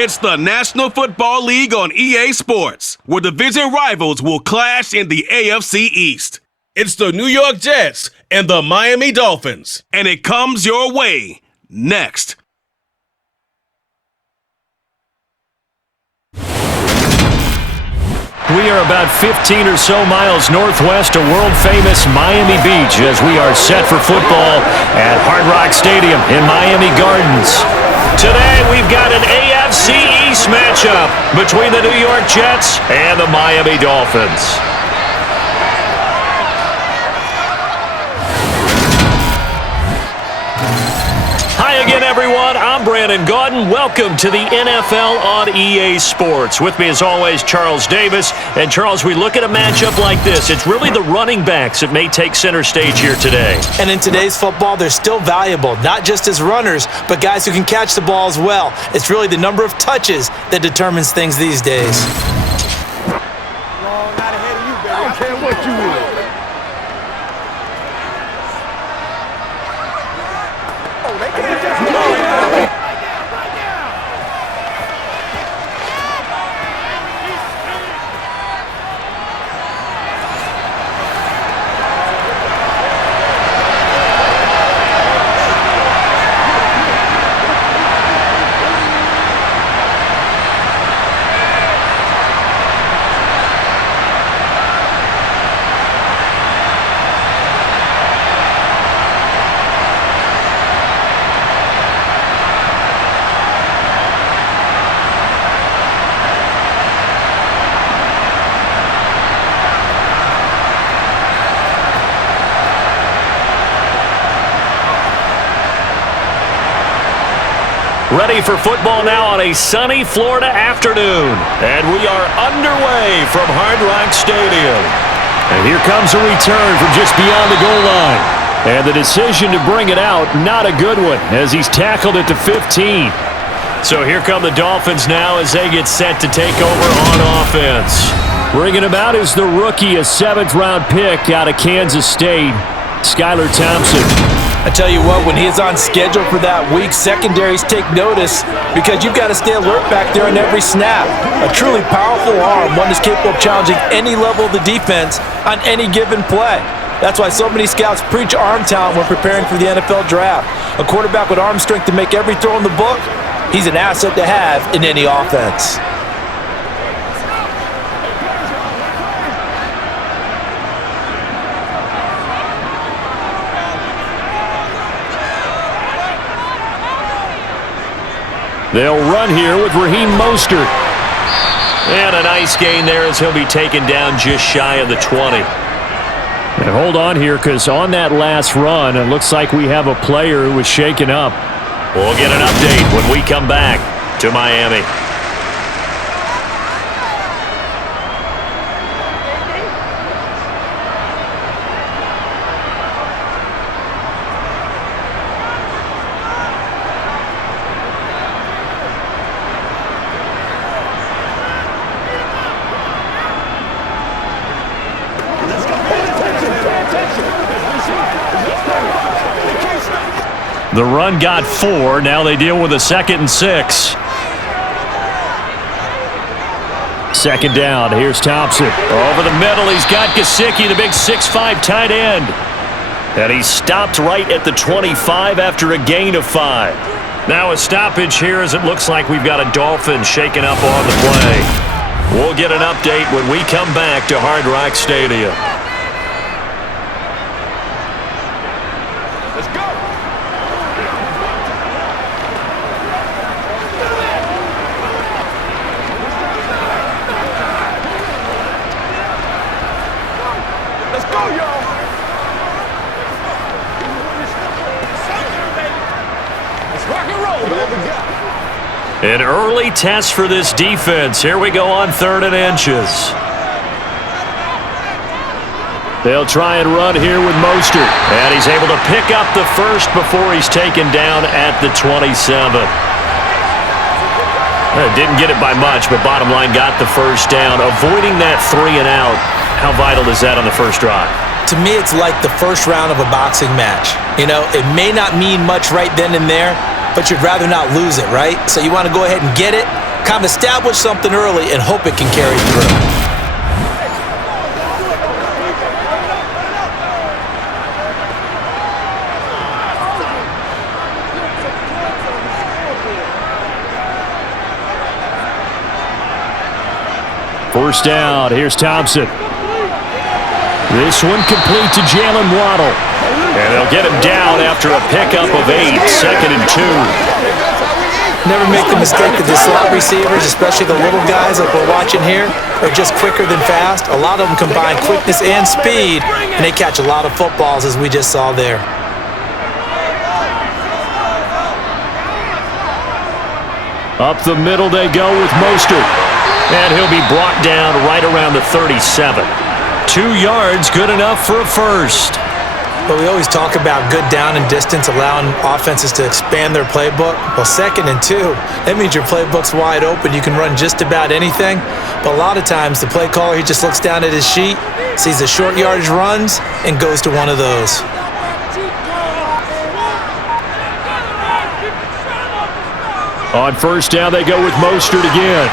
It's the National Football League on EA Sports, where division rivals will clash in the AFC East. It's the New York Jets and the Miami Dolphins, and it comes your way next. We are about 15 or so miles northwest of world-famous Miami Beach as we are set for football at Hard Rock Stadium in Miami Gardens. Today, we've got an AFC East matchup between the New York Jets and the Miami Dolphins. Hi again, everyone. I'm Brandon Gaudin. Welcome to the NFL on EA Sports. With me, as always, Charles Davis. And, Charles, we look at a matchup like this. It's really the running backs that may take center stage here today. And in today's football, they're still valuable, not just as runners, but guys who can catch the ball as well. It's really the number of touches that determines things these days. Long out ahead of you, baby. I don't care what you will. Ready for football now on a sunny Florida afternoon. And we are underway from Hard Rock Stadium. And here comes a return from just beyond the goal line. And the decision to bring it out, not a good one, as he's tackled it to 15. So here come the Dolphins now as they get set to take over on offense. Bringing him out is the rookie, a 7th-round pick out of Kansas State, Skylar Thompson. I tell you what, when he's on schedule for that week, secondaries take notice because you've got to stay alert back there on every snap. A truly powerful arm, one that's capable of challenging any level of the defense on any given play. That's why so many scouts preach arm talent when preparing for the NFL draft. A quarterback with arm strength to make every throw in the book, he's an asset to have in any offense. They'll run here with Raheem Mostert. And a nice gain there as he'll be taken down just shy of the 20. And hold on here, because on that last run, it looks like we have a player who was shaken up. We'll get an update when we come back to Miami. The run got 4. Now they deal with a 2nd and 6. Second down. Here's Thompson. Over the middle, he's got Gesicki, the big 6'5" tight end. And he's stopped right at the 25 after a gain of 5. Now a stoppage here as it looks like we've got a Dolphin shaken up on the play. We'll get an update when we come back to Hard Rock Stadium. An early test for this defense. Here we go on 3rd and inches. They'll try and run here with Mostert. And he's able to pick up the first before he's taken down at the 27. Didn't get it by much, but bottom line got the first down. Avoiding that 3 and out. How vital is that on the first drive? To me, it's like the first round of a boxing match. You know, it may not mean much right then and there, but you'd rather not lose it, right? So you want to go ahead and get it Kind of establish something early and hope it can carry through. First down, here's Thompson. This one complete to Jalen Waddle. And they'll get him down after a pickup of 8, 2nd and 2. Never make the mistake that the slot receivers, especially the little guys like we're watching here, are just quicker than fast. A lot of them combine quickness and speed, and they catch a lot of footballs, as we just saw there. Up the middle they go with Mostert. And he'll be brought down right around the 37. 2 yards, good enough for a first. But we always talk about good down and distance, allowing offenses to expand their playbook. Well, 2nd and 2, that means your playbook's wide open. You can run just about anything. But a lot of times, the play caller, he just looks down at his sheet, sees the short yardage runs, and goes to one of those. On first down, they go with Mostert again.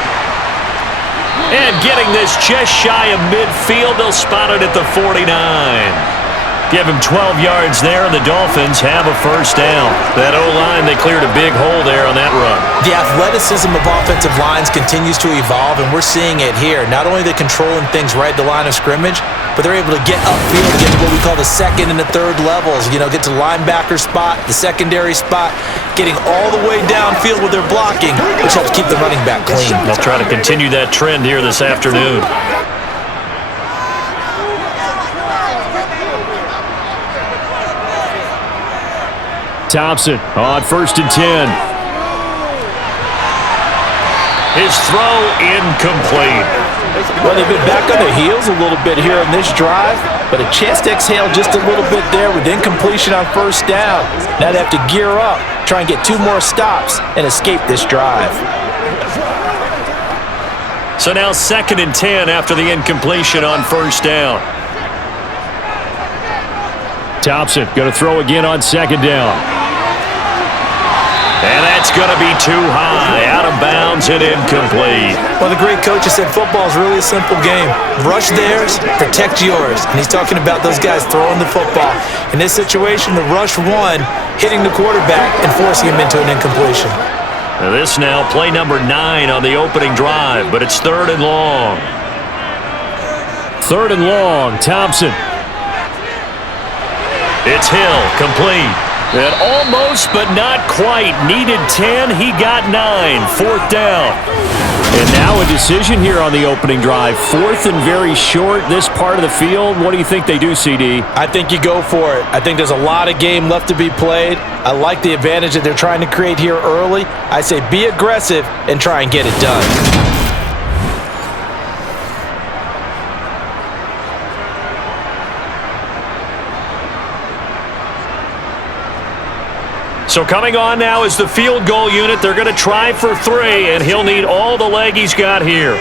And getting this just shy of midfield, they'll spot it at the 49. Give him 12 yards there, and the Dolphins have a first down. That O-line, they cleared a big hole there on that run. The athleticism of offensive lines continues to evolve, and we're seeing it here. Not only are they controlling things right at the line of scrimmage, but they're able to get upfield, get to what we call the 2nd and the 3rd levels. You know, get to the linebacker spot, the secondary spot, getting all the way downfield with their blocking, which helps keep the running back clean. They'll try to continue that trend here this afternoon. Thompson on 1st and 10. His throw incomplete. Well, they've been back on their heels a little bit here in this drive, but a chance to exhale just a little bit there with incompletion on first down. Now they have to gear up, try and get 2 more stops, and escape this drive. So now 2nd and 10 after the incompletion on first down. Thompson going to throw again on 2nd down. And that's going to be too high, out of bounds and incomplete. Well, the great coach has said football is really a simple game. Rush theirs, protect yours. And he's talking about those guys throwing the football. In this situation, the rush one, hitting the quarterback and forcing him into an incompletion. Now this now, play number 9 on the opening drive, but it's 3rd and long. 3rd and long, Thompson. It's Hill, complete. And almost, but not quite. Needed 10, he got 9. 4th down. And now a decision here on the opening drive. 4th and very short, this part of the field. What do you think they do, CD? I think you go for it. I think there's a lot of game left to be played. I like the advantage that they're trying to create here early. I say be aggressive and try and get it done. So coming on now is the field goal unit. They're going to try for 3, and he'll need all the leg he's got here.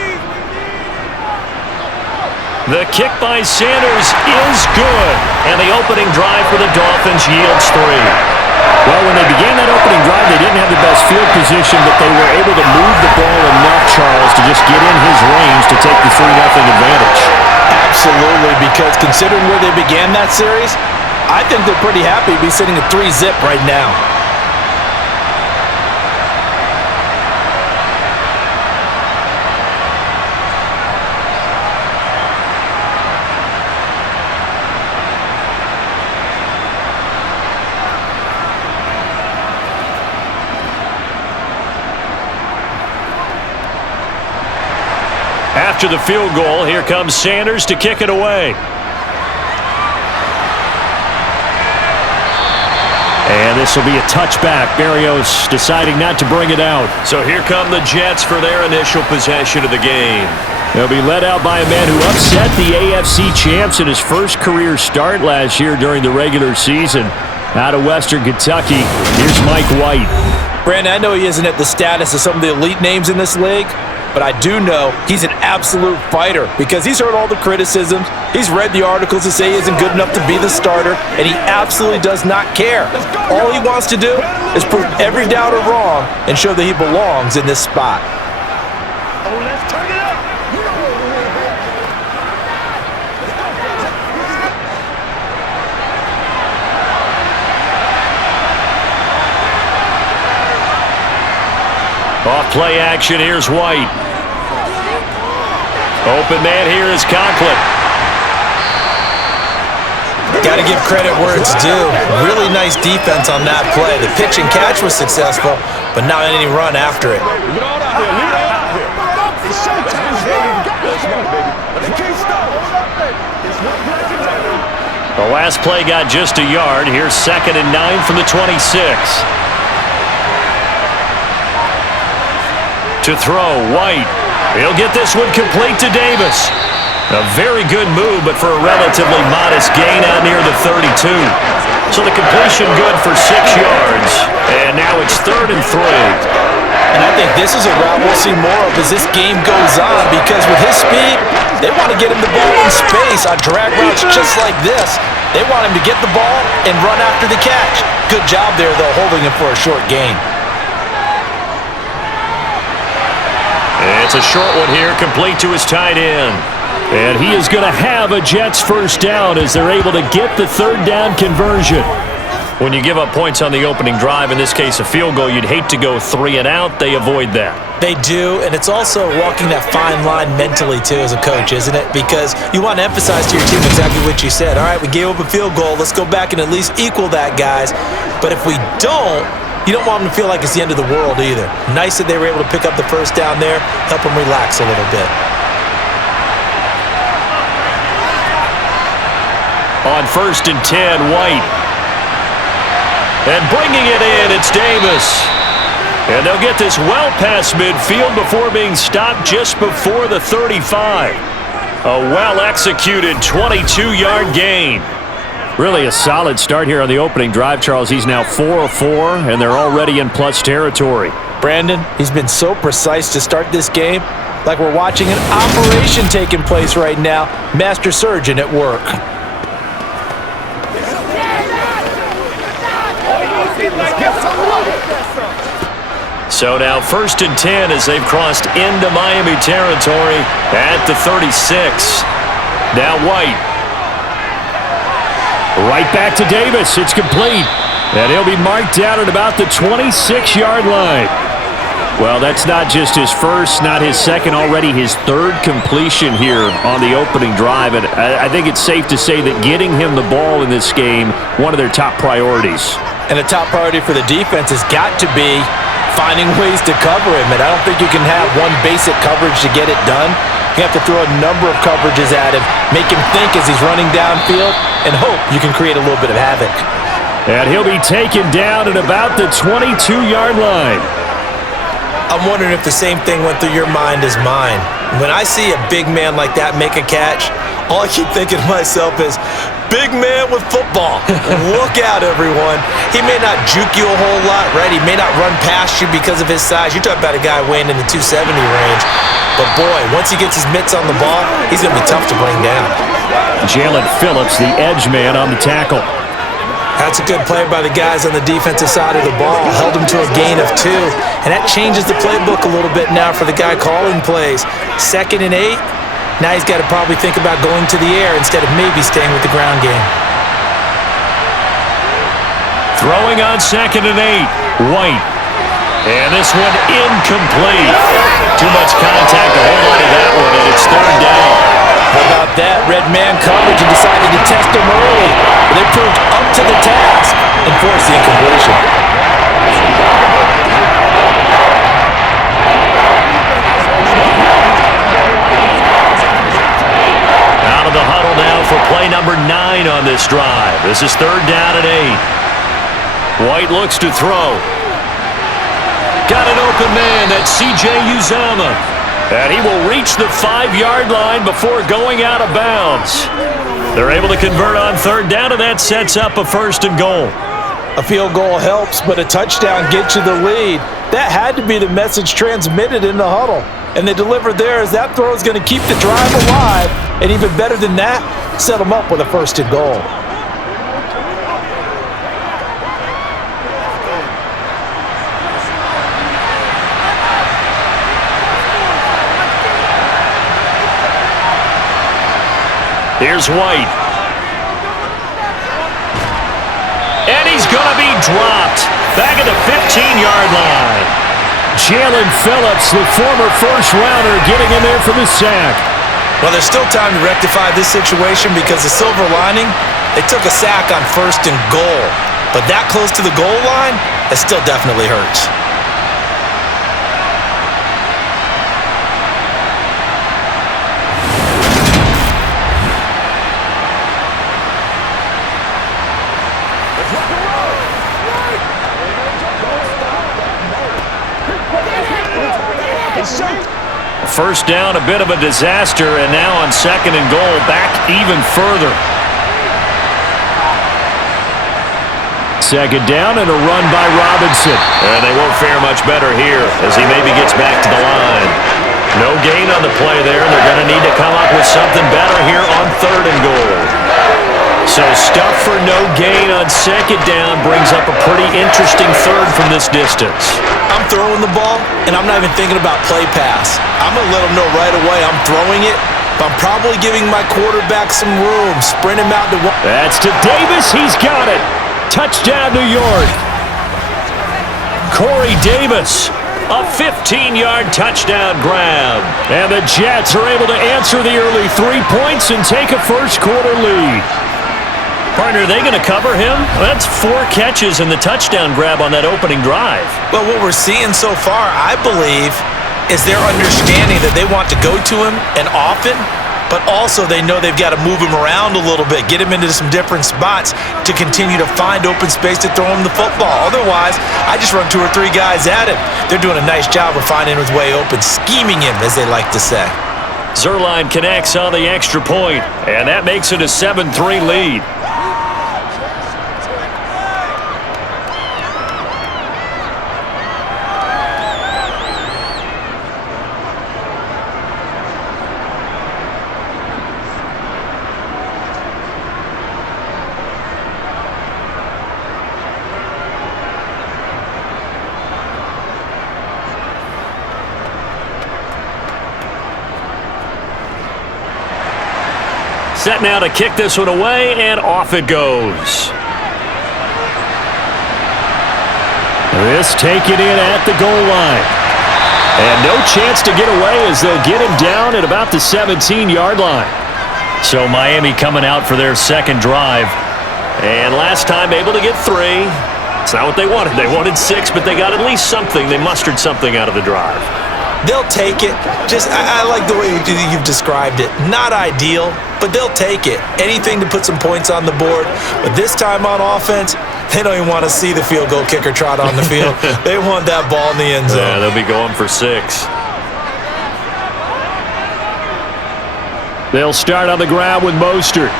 The kick by Sanders is good, and the opening drive for the Dolphins yields 3. Well, when they began that opening drive, they didn't have the best field position, but they were able to move the ball enough, Charles, to just get in his range to take the 3-0 advantage. Absolutely, because considering where they began that series, I think they're pretty happy to be sitting at 3-0 right now. After the field goal, here comes Sanders to kick it away. And this will be a touchback. Berrios deciding not to bring it out. So here come the Jets for their initial possession of the game. They'll be led out by a man who upset the AFC champs in his first career start last year during the regular season. Out of Western Kentucky, here's Mike White. Brandon, I know he isn't at the status of some of the elite names in this league, but I do know he's an absolute fighter because he's heard all the criticisms. He's read the articles that say he isn't good enough to be the starter, and he absolutely does not care. All he wants to do is prove every doubter wrong and show that he belongs in this spot. Off play action, here's White. Open man here is Conklin. Got to give credit where it's due. Really nice defense on that play. The pitch and catch was successful, but not any run after it. The last play got just a yard. Here's 2nd and 9 from the 26. To throw, White. He'll get this one complete to Davis. A very good move, but for a relatively modest gain out near the 32. So the completion good for 6 yards. And now it's 3rd and 3. And I think this is a route we'll see more of as this game goes on, because with his speed, they want to get him the ball in space on drag routes just like this. They want him to get the ball and run after the catch. Good job there, though, holding him for a short gain. It's a short one here, complete to his tight end. And he is going to have a Jets first down as they're able to get the 3rd down conversion. When you give up points on the opening drive, in this case a field goal, you'd hate to go 3 and out. They avoid that. They do, and it's also walking that fine line mentally, too, as a coach, isn't it? Because you want to emphasize to your team exactly what you said. All right, we gave up a field goal. Let's go back and at least equal that, guys. But if we don't, you don't want them to feel like it's the end of the world either. Nice that they were able to pick up the first down there, help them relax a little bit. On 1st and 10, White. And bringing it in, it's Davis. And they'll get this well past midfield before being stopped just before the 35. A well-executed 22-yard gain. Really a solid start here on the opening drive, Charles. He's now 4 of 4, and they're already in plus territory. Brandon, he's been so precise to start this game, like we're watching an operation taking place right now. Master surgeon at work. So now 1st and 10 as they've crossed into Miami territory at the 36. Now White. Right back to Davis. It's complete. And he'll be marked down at about the 26-yard line. Well, that's not just his first, not his second, already his 3rd completion here on the opening drive. And I think it's safe to say that getting him the ball in this game, one of their top priorities. And the top priority for the defense has got to be finding ways to cover him. And I don't think you can have one basic coverage to get it done. You have to throw a number of coverages at him, make him think as he's running downfield, and hope you can create a little bit of havoc. And he'll be taken down at about the 22-yard line. I'm wondering if the same thing went through your mind as mine. When I see a big man like that make a catch, all I keep thinking to myself is, big man with football. Look out, everyone. He may not juke you a whole lot, right? He may not run past you because of his size. You're talking about a guy weighing in the 270 range. But, boy, once he gets his mitts on the ball, he's going to be tough to bring down. Jalen Phillips, the edge man on the tackle. That's a good play by the guys on the defensive side of the ball. Held him to a gain of 2. And that changes the playbook a little bit now for the guy calling plays. 2nd and 8. Now he's got to probably think about going to the air instead of maybe staying with the ground game. Throwing on 2nd and 8. White. And this one incomplete. Too much contact to hold on to that one, and it's 3rd down. How about that? Red man coverage and decided to test him early. But they proved up to the task and forced the incompletion. Out of the huddle now for play number 9 on this drive. This is 3rd down and 8. White looks to throw. Got an open man. That's C.J. Uzomah. And he will reach the 5-yard line before going out of bounds. They're able to convert on 3rd down, and that sets up a 1st and goal. A field goal helps, but a touchdown gets you the lead. That had to be the message transmitted in the huddle. And they delivered there as that throw is going to keep the drive alive. And even better than that, set them up with a 1st and goal. Here's White. And he's going to be dropped. Back at the 15-yard line. Jalen Phillips, the former first-rounder, getting in there for the sack. Well, there's still time to rectify this situation because the silver lining, they took a sack on 1st and goal. But that close to the goal line, it still definitely hurts. First down, a bit of a disaster, and now on 2nd and goal, back even further. 2nd down and a run by Robinson. And they won't fare much better here as he maybe gets back to the line. No gain on the play there. They're going to need to come up with something better here on 3rd and goal. So stuff for no gain on 2nd down brings up a pretty interesting 3rd from this distance. I'm throwing the ball, and I'm not even thinking about play pass. I'm going to let them know right away I'm throwing it, but I'm probably giving my quarterback some room. Sprint him out to one. That's to Davis. He's got it. Touchdown, New York. Corey Davis, a 15-yard touchdown grab. And the Jets are able to answer the early 3 points and take a first-quarter lead. Partner, are they going to cover him? Well, that's 4 catches and the touchdown grab on that opening drive. Well, what we're seeing so far, I believe, is their understanding that they want to go to him and often, but also they know they've got to move him around a little bit, get him into some different spots to continue to find open space to throw him the football. Otherwise, I just run 2 or 3 guys at him. They're doing a nice job of finding his way open, scheming him, as they like to say. Zuerlein connects on the extra point, and that makes it a 7-3 lead. Set now to kick this one away, and off it goes. This taken in at the goal line. And no chance to get away as they'll get him down at about the 17-yard line. So Miami coming out for their 2nd drive. And last time able to get 3. It's not what they wanted. They wanted 6, but they got at least something. They mustered something out of the drive. They'll take it. I like the way you've described it. Not ideal, but they'll take it. Anything to put some points on the board. But this time on offense, they don't even want to see the field goal kicker trot on the field. They want that ball in the end zone. Yeah, they'll be going for 6. They'll start on the ground with Mostert.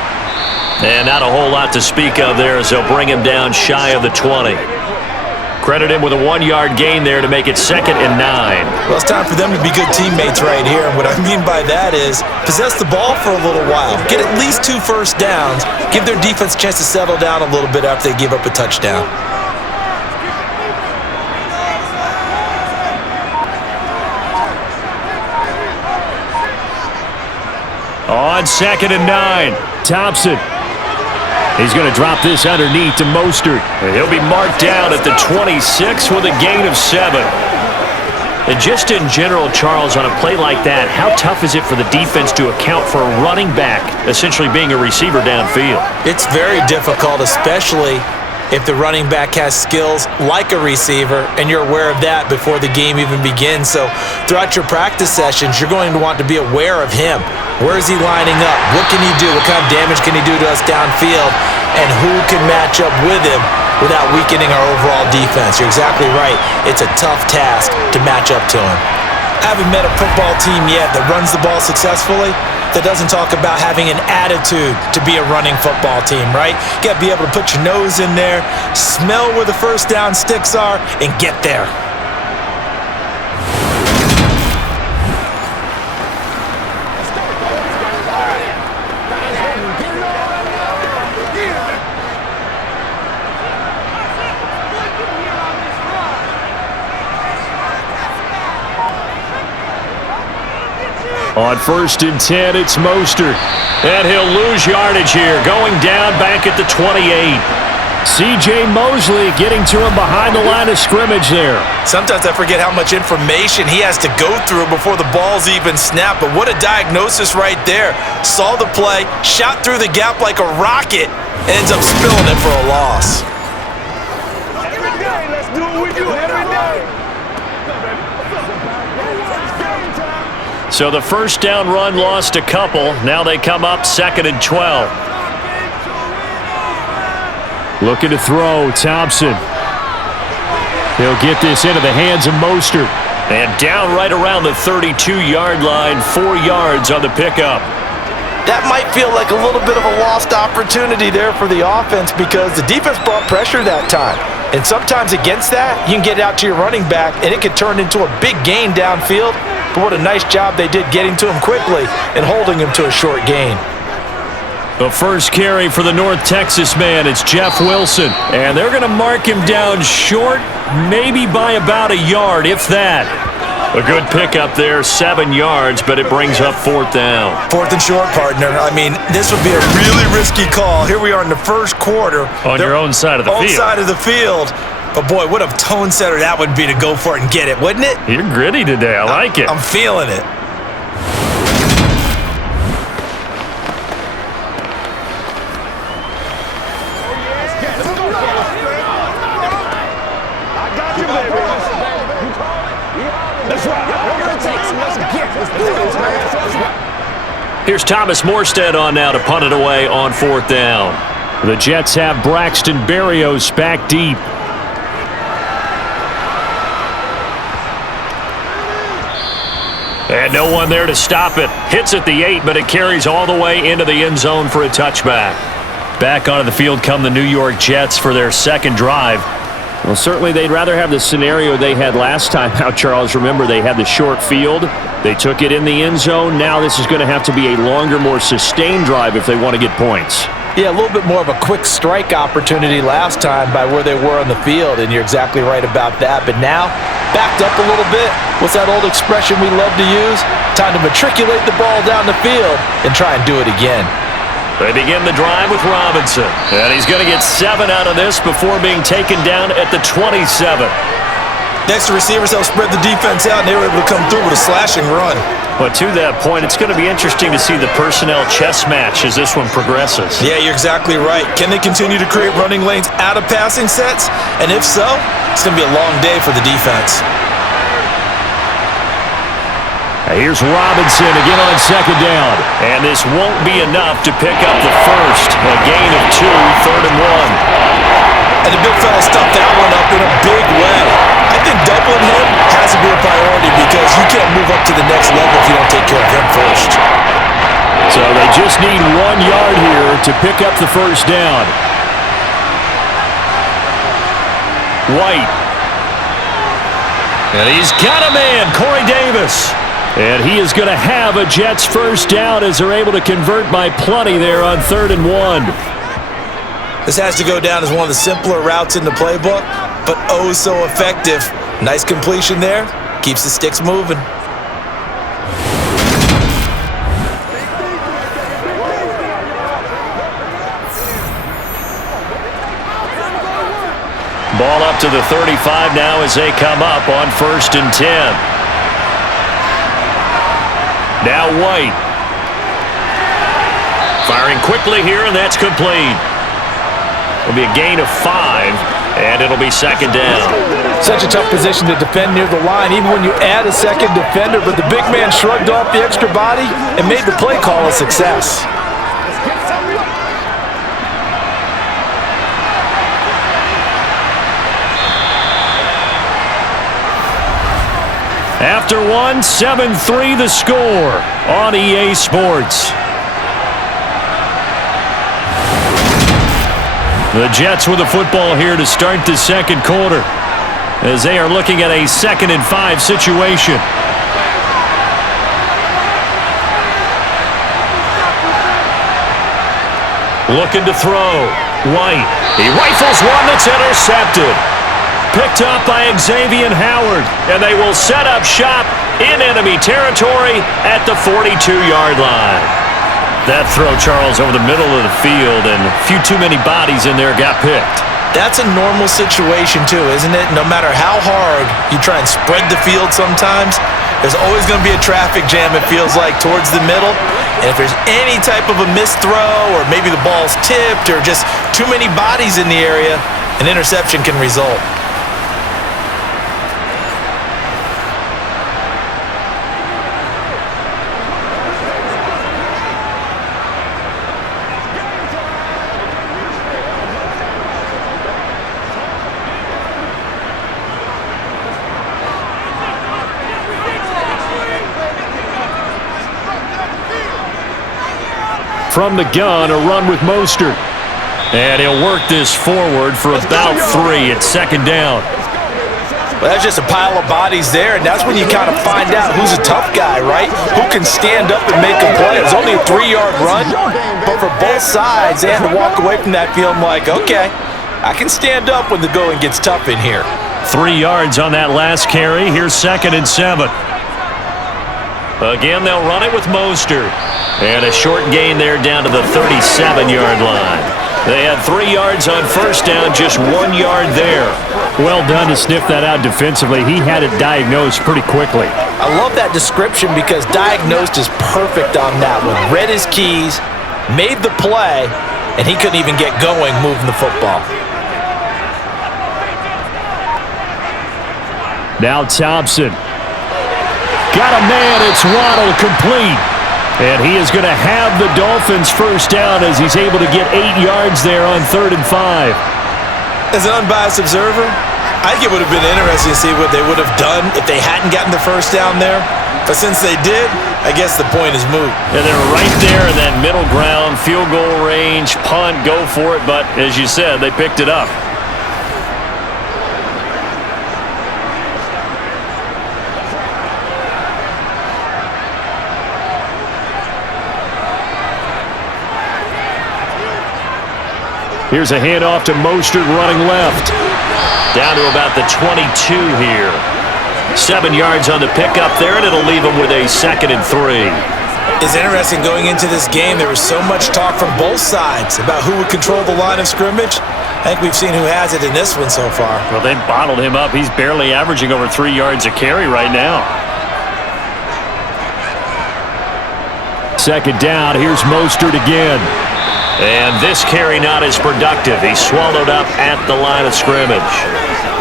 And not a whole lot to speak of there as they'll bring him down shy of the 20. Credit him with a 1-yard gain there to make it 2nd and 9. Well, it's time for them to be good teammates right here. And what I mean by that is possess the ball for a little while. Get at least 2 first downs. Give their defense a chance to settle down a little bit after they give up a touchdown. On 2nd and 9, Thompson. He's going to drop this underneath to Mostert. And he'll be marked down at the 26 with a gain of 7. And just in general, Charles, on a play like that, how tough is it for the defense to account for a running back essentially being a receiver downfield? It's very difficult, especially if the running back has skills like a receiver, and you're aware of that before the game even begins. So throughout your practice sessions, you're going to want to be aware of him. Where is he lining up? What can he do? What kind of damage can he do to us downfield? And who can match up with him without weakening our overall defense? You're exactly right. It's a tough task to match up to him. I haven't met a football team yet that runs the ball successfully that doesn't talk about having an attitude to be a running football team, right? You got to be able to put your nose in there, smell where the first down sticks are, and get there. On 1st and 10, it's Mostert. And he'll lose yardage here, going down back at the 28. C.J. Mosley getting to him behind the line of scrimmage there. Sometimes I forget how much information he has to go through before the ball's even snapped, but what a diagnosis right there. Saw the play, shot through the gap like a rocket, ends up spilling it for a loss. Every day, let's do what we do every day. So the first down run lost a couple. Now they come up 2nd and 12. Looking to throw, Thompson. He'll get this into the hands of Mostert. And down right around the 32-yard line, 4 yards on the pickup. That might feel like a little bit of a lost opportunity there for the offense because the defense brought pressure that time. And sometimes against that, you can get out to your running back, and it could turn into a big gain downfield. But what a nice job they did getting to him quickly and holding him to a short gain. The first carry for the North Texas man, it's Jeff Wilson. And they're going to mark him down short, maybe by about a yard, if that. A good pickup there, 7 yards, but it brings up 4th down. 4th and short, partner. I mean, this would be a really risky call. Here we are in the first quarter. On your own side of the field. Own side of the field. But, boy, what a tone setter that would be to go for it and get it, wouldn't it? You're gritty today. I like it. I'm feeling it. Here's Thomas Morstead on now to punt it away on 4th down. The Jets have Braxton Berrios back deep. And no one there to stop it. Hits at the 8, but it carries all the way into the end zone for a touchback. Back onto the field come the New York Jets for their second drive. Well, certainly they'd rather have the scenario they had last time out, Charles. Remember, they had the short field. They took it in the end zone. Now this is going to have to be a longer, more sustained drive if they want to get points. Yeah, a little bit more of a quick strike opportunity last time by where they were on the field, and you're exactly right about that. But now, backed up a little bit. What's that old expression we love to use? Time to matriculate the ball down the field and try and do it again. They begin the drive with Robinson. And he's going to get 7 out of this before being taken down at the 27. Next, the receivers help spread the defense out, and they were able to come through with a slashing run. But to that point, it's going to be interesting to see the personnel chess match as this one progresses. Yeah, you're exactly right. Can they continue to create running lanes out of passing sets? And if so, it's going to be a long day for the defense. Here's Robinson again on 2nd down. And this won't be enough to pick up the first. A gain of 2, 3rd and 1. And the big fella stuffed that one up in a big way. I think doubling him has to be a priority because you can't move up to the next level if you don't take care of him first. So they just need 1 yard here to pick up the first down. White. And he's got a man, Corey Davis. And he is going to have a Jets first down as they're able to convert by plenty there on 3rd and 1. This has to go down as one of the simpler routes in the playbook, but oh so effective. Nice completion there. Keeps the sticks moving. Ball up to the 35 now as they come up on 1st and 10. Now White. Firing quickly here, and that's complete. It'll be a gain of 5, and it'll be 2nd down. Such a tough position to defend near the line, even when you add a second defender, but the big man shrugged off the extra body and made the play call a success. After 1, 7-3 the score on EA Sports. The Jets with the football here to start the second quarter as they are looking at a 2nd and 5 situation. Looking to throw. White. He rifles one that's intercepted. Picked up by Xavier Howard, and they will set up shop in enemy territory at the 42-yard line. That throw, Charles, over the middle of the field, and a few too many bodies in there got picked. That's a normal situation too, isn't it? No matter how hard you try and spread the field sometimes, there's always going to be a traffic jam, it feels like, towards the middle. And if there's any type of a missed throw or maybe the ball's tipped or just too many bodies in the area, an interception can result. From the gun, a run with Mostert. And he'll work this forward for about 3 at second down. Well, that's just a pile of bodies there, and that's when you kind of find out who's a tough guy, right? Who can stand up and make a play. It's only a 3-yard run, but for both sides, they had to walk away from that field like, okay, I can stand up when the going gets tough in here. 3 yards on that last carry. Here's 2nd and 7. Again, they'll run it with Mostert. And a short gain there down to the 37-yard line. They had 3 yards on first down, just 1 yard there. Well done to sniff that out defensively. He had it diagnosed pretty quickly. I love that description because diagnosed is perfect on that one. Read his keys, made the play, and he couldn't even get going moving the football. Now Thompson. Got a man, it's Waddle, complete. And he is going to have the Dolphins first down as he's able to get 8 yards there on 3rd and 5. As an unbiased observer, I think it would have been interesting to see what they would have done if they hadn't gotten the first down there. But since they did, I guess the point is moot. And they're right there in that middle ground, field goal range, punt, go for it. But as you said, they picked it up. Here's a handoff to Mostert running left. Down to about the 22 here. 7 yards on the pickup there, and it'll leave them with a 2nd and 3. It's interesting going into this game. There was so much talk from both sides about who would control the line of scrimmage. I think we've seen who has it in this one so far. Well, they bottled him up. He's barely averaging over 3 yards a carry right now. 2nd down, here's Mostert again. And this carry not as productive. He's swallowed up at the line of scrimmage.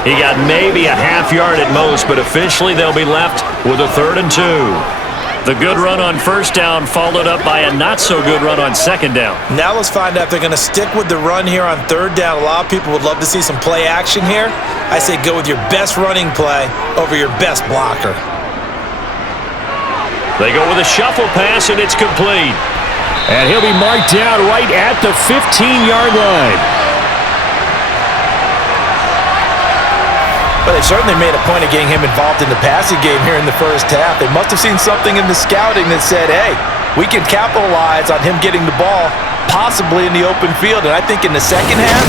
He got maybe a half yard at most, but officially they'll be left with a 3rd and 2. The good run on first down followed up by a not-so-good run on 2nd down. Now let's find out if they're going to stick with the run here on 3rd down. A lot of people would love to see some play action here. I say go with your best running play over your best blocker. They go with a shuffle pass, and it's complete. And he'll be marked down right at the 15-yard line. Well, they certainly made a point of getting him involved in the passing game here in the first half. They must have seen something in the scouting that said, hey, we can capitalize on him getting the ball possibly in the open field. And I think in the second half,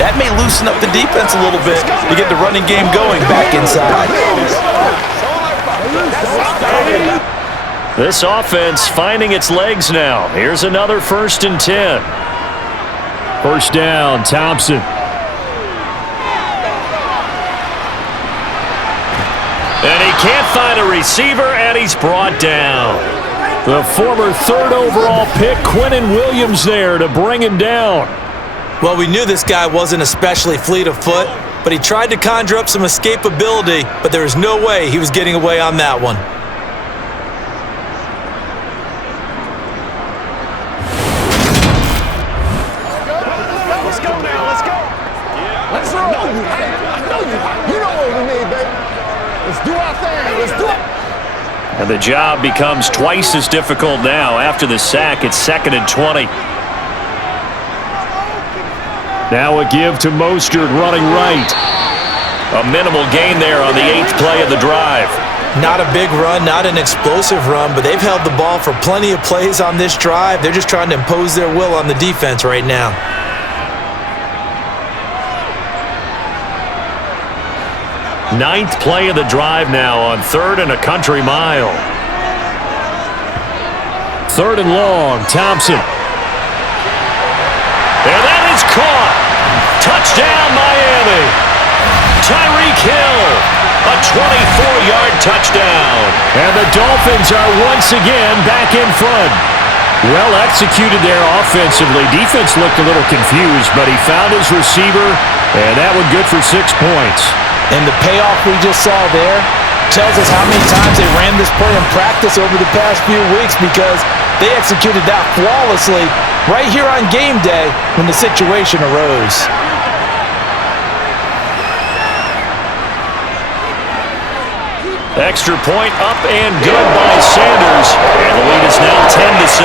that may loosen up the defense a little bit to get the running game going back inside. This offense finding its legs now. Here's another 1st and 10. First down, Thompson. And he can't find a receiver, and he's brought down. The former 3rd overall pick, Quinnen Williams, there to bring him down. Well, we knew this guy wasn't especially fleet of foot, but he tried to conjure up some escapability, but there was no way he was getting away on that one. And the job becomes twice as difficult now. After the sack, it's 2nd and 20. Now a give to Mostert running right. A minimal gain there on the 8th play of the drive. Not a big run, not an explosive run, but they've held the ball for plenty of plays on this drive. They're just trying to impose their will on the defense right now. Ninth play of the drive now on 3rd and a country mile. 3rd and long, Thompson. And that is caught. Touchdown, Miami. Tyreek Hill, a 24-yard touchdown. And the Dolphins are once again back in front. Well executed there offensively. Defense looked a little confused, but he found his receiver, and that one good for 6 points. And the payoff we just saw there tells us how many times they ran this play in practice over the past few weeks, because they executed that flawlessly right here on game day when the situation arose. Extra point up and good by Sanders, and the lead is now 10-7.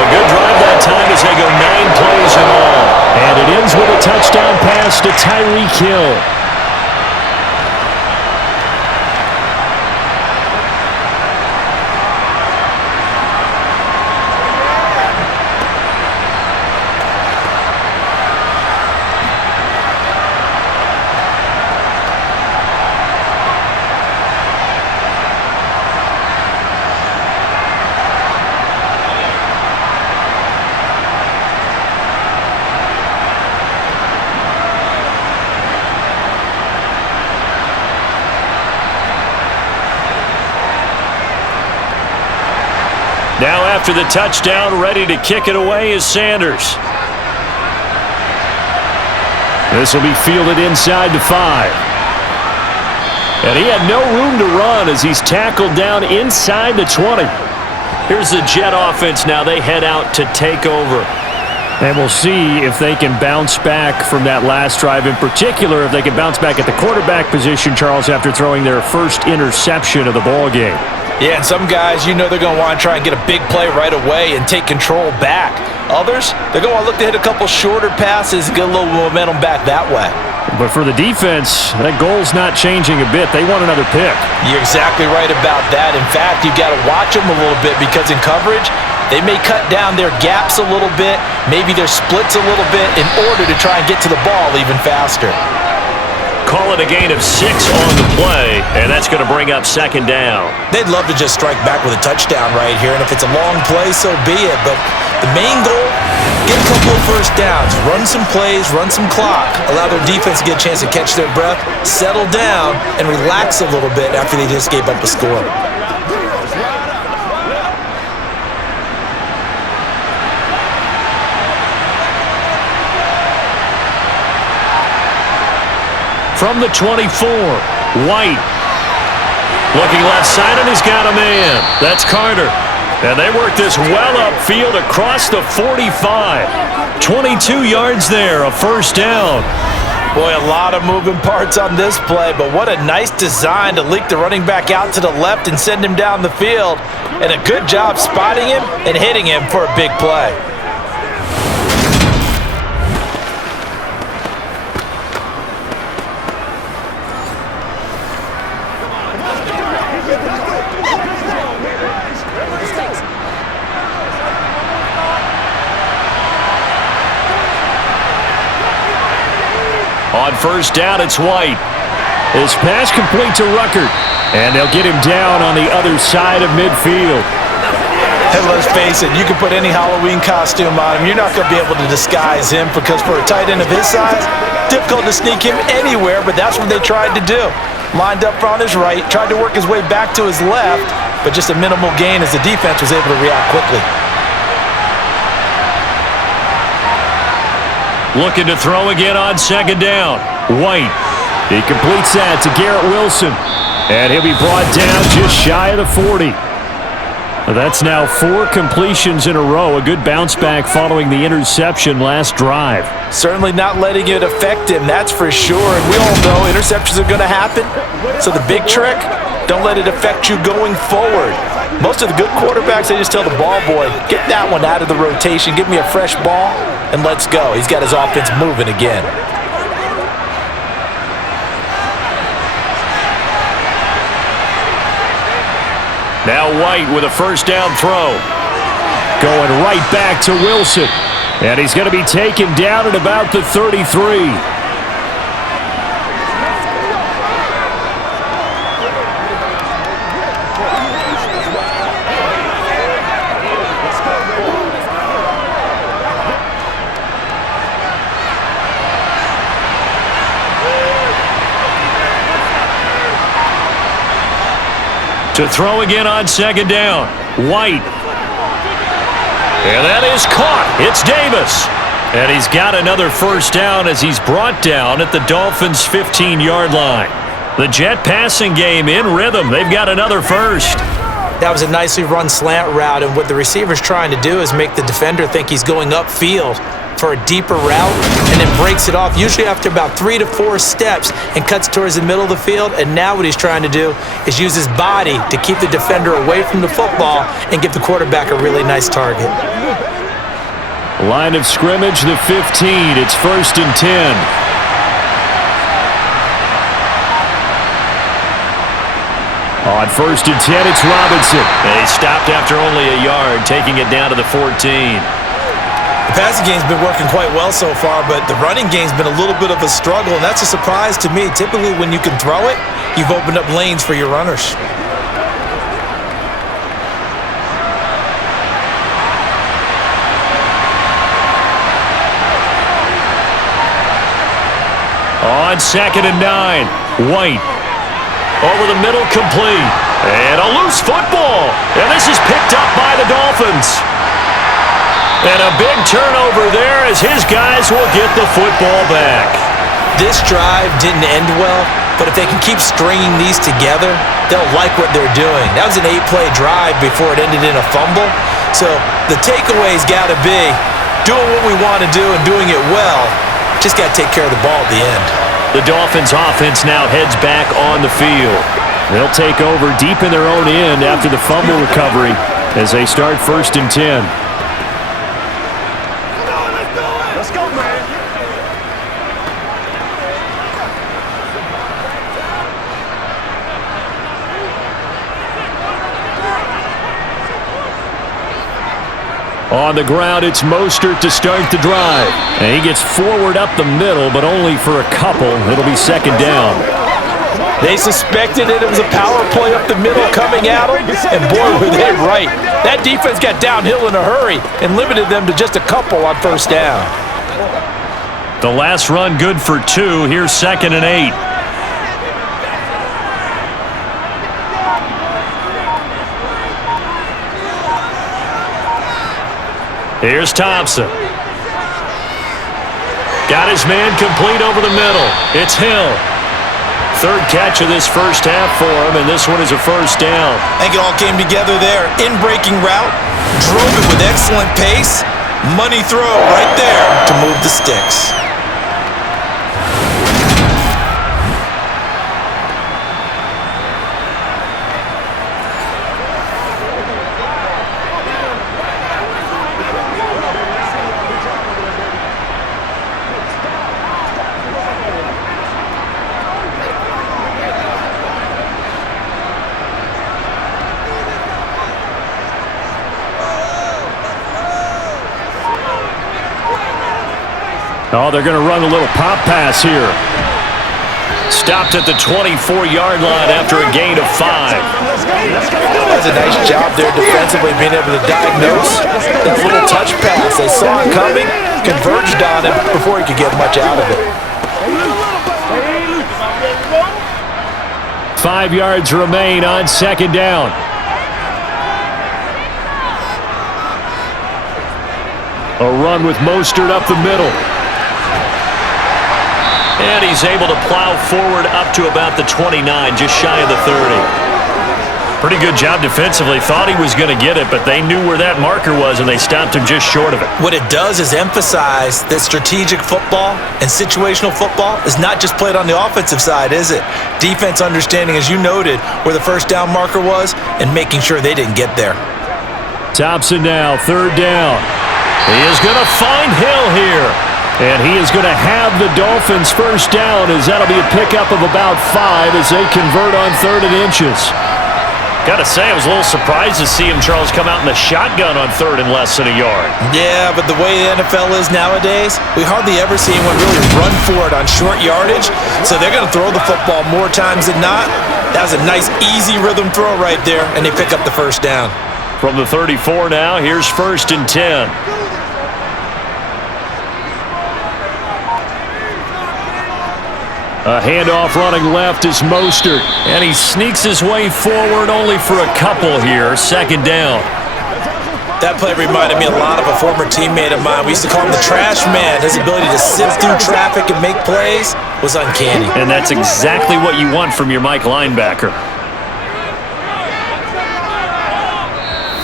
A good drive that time as they go 9 plays in all. And it ends with a touchdown pass to Tyreek Hill. Now after the touchdown, ready to kick it away is Sanders. This will be fielded inside the 5. And he had no room to run as he's tackled down inside the 20. Here's the Jet offense now. They head out to take over. And we'll see if they can bounce back from that last drive. In particular, if they can bounce back at the quarterback position, Charles, after throwing their first interception of the ball game. Yeah, and some guys, you know they're going to want to try and get a big play right away and take control back. Others, they're going to look to hit a couple shorter passes and get a little momentum back that way. But for the defense, that goal's not changing a bit. They want another pick. You're exactly right about that. In fact, you've got to watch them a little bit, because in coverage, they may cut down their gaps a little bit, maybe their splits a little bit, in order to try and get to the ball even faster. Call it a gain of 6 on the play, and that's going to bring up second down. They'd love to just strike back with a touchdown right here, and if it's a long play, so be it. But the main goal, get a couple of first downs, run some plays, run some clock, allow their defense to get a chance to catch their breath, settle down, and relax a little bit after they just gave up a score. From the 24, White. Looking left side, and he's got a man. That's Carter. And they work this well upfield across the 45. 22 yards there, a first down. Boy, a lot of moving parts on this play, but what a nice design to leak the running back out to the left and send him down the field. And a good job spotting him and hitting him for a big play. On first down, it's White. His pass complete to Ruckert. And they'll get him down on the other side of midfield. And let's face it, you can put any Halloween costume on him. You're not going to be able to disguise him, because for a tight end of his size, difficult to sneak him anywhere, but that's what they tried to do. Lined up on his right, tried to work his way back to his left, but just a minimal gain as the defense was able to react quickly. Looking to throw again on second down. White. He completes that to Garrett Wilson. And he'll be brought down just shy of the 40. That's now 4 completions in a row. A good bounce back following the interception last drive. Certainly not letting it affect him, that's for sure. And we all know interceptions are going to happen. So the big trick, don't let it affect you going forward. Most of the good quarterbacks, they just tell the ball boy, get that one out of the rotation, give me a fresh ball, and let's go. He's got his offense moving again. Now White with a first down throw. Going right back to Wilson. And he's going to be taken down at about the 33. To throw again on second down. White. And that is caught. It's Davis. And he's got another first down as he's brought down at the Dolphins' 15-yard line. The Jet passing game in rhythm. They've got another first. That was a nicely run slant route, and what the receiver's trying to do is make the defender think he's going upfield for a deeper route and then breaks it off, usually after about 3 to 4 steps, and cuts towards the middle of the field. And now what he's trying to do is use his body to keep the defender away from the football and give the quarterback a really nice target. Line of scrimmage, the 15. It's 1st and 10. On 1st and 10, it's Robinson. They stopped after only a yard, taking it down to the 14. The passing game's been working quite well so far, but the running game's been a little bit of a struggle, and that's a surprise to me. Typically, when you can throw it, you've opened up lanes for your runners. On 2nd and 9, White. Over the middle, complete. And a loose football. And this is picked up by the Dolphins. And a big turnover there as his guys will get the football back. This drive didn't end well, but if they can keep stringing these together, they'll like what they're doing. That was an 8-play drive before it ended in a fumble. So the takeaway's got to be doing what we want to do and doing it well. Just got to take care of the ball at the end. The Dolphins offense now heads back on the field. They'll take over deep in their own end after the fumble recovery as they start 1st and 10. Let's go, man. On the ground, it's Mostert to start the drive. And he gets forward up the middle, but only for a couple. It'll be 2nd down. They suspected it was a power play up the middle coming at them, and boy, were they right. That defense got downhill in a hurry and limited them to just a couple on 1st down. The last run good for 2. Here's 2nd and 8. Here's Thompson. Got his man complete over the middle. It's Hill. 3rd catch of this first half for him, and this one is a first down. I think it all came together there. In-breaking route, drove it with excellent pace. Money throw right there to move the sticks. Oh, they're going to run a little pop pass here. Stopped at the 24-yard line after a gain of 5. That's a nice job there defensively, being able to diagnose that little touch pass. They saw it coming, converged on it before he could get much out of it. 5 yards remain on 2nd down. A run with Mostert up the middle. And he's able to plow forward up to about the 29, just shy of the 30. Pretty good job defensively. Thought he was going to get it, but they knew where that marker was, and they stopped him just short of it. What it does is emphasize that strategic football and situational football is not just played on the offensive side, is it? Defense understanding, as you noted, where the first down marker was and making sure they didn't get there. Thompson now, 3rd down. He is going to find Hill here. And he is going to have the Dolphins first down, as that'll be a pickup of about 5 as they convert on 3rd and inches. Got to say, I was a little surprised to see him, Charles, come out in the shotgun on 3rd and less than a yard. Yeah, but the way the NFL is nowadays, we hardly ever see anyone really run for it on short yardage, so they're going to throw the football more times than not. That was a nice, easy rhythm throw right there, and they pick up the first down. From the 34 now, here's 1st and 10. A handoff running left is Mostert. And he sneaks his way forward only for a couple here. Second down. That play reminded me a lot of a former teammate of mine. We used to call him the trash man. His ability to sift through traffic and make plays was uncanny. And that's exactly what you want from your Mike linebacker.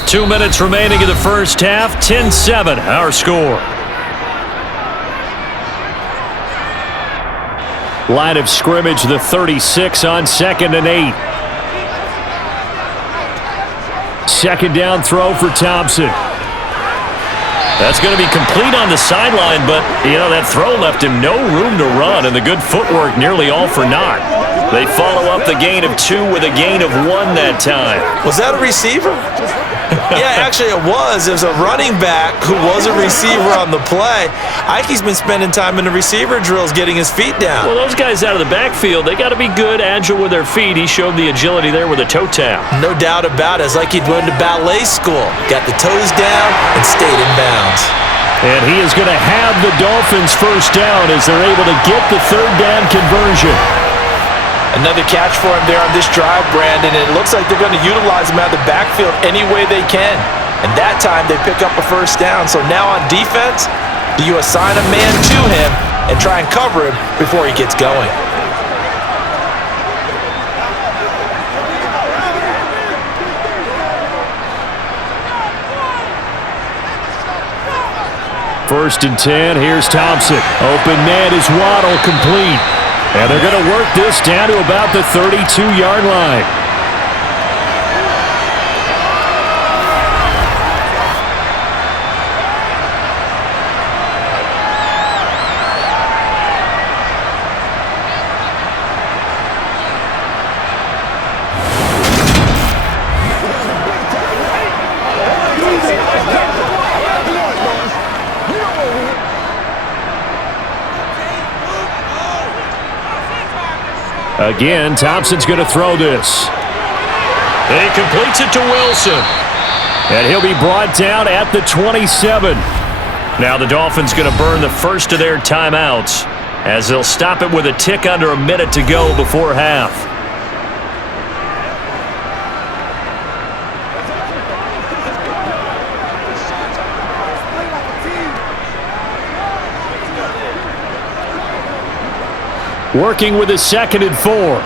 2 minutes remaining in the first half. 10-7, our score. Line of scrimmage, the 36 on 2nd and 8. Second down throw for Thompson. That's going to be complete on the sideline, but, that throw left him no room to run, and the good footwork nearly all for naught. They follow up the gain of 2 with a gain of 1 that time. Was that a receiver? Yeah, actually it was. It was a running back who was a receiver on the play. Ike's been spending time in the receiver drills getting his feet down. Well, those guys out of the backfield, they got to be good, agile with their feet. He showed the agility there with a toe tap. No doubt about it. It's like he'd went to ballet school. Got the toes down and stayed in bounds. And he is going to have the Dolphins first down as they're able to get the third down conversion. Another catch for him there on this drive, Brandon, and it looks like they're going to utilize him out of the backfield any way they can. And that time they pick up a first down. So now on defense, do you assign a man to him and try and cover him before he gets going? First and 10, here's Thompson. Open man is Waddle, complete. And they're going to work this down to about the 32-yard line. Again, Thompson's going to throw this. He completes it to Wilson. And he'll be brought down at the 27. Now the Dolphins going to burn the first of their timeouts as they'll stop it with a tick under a minute to go before half. Working with a 2nd and 4.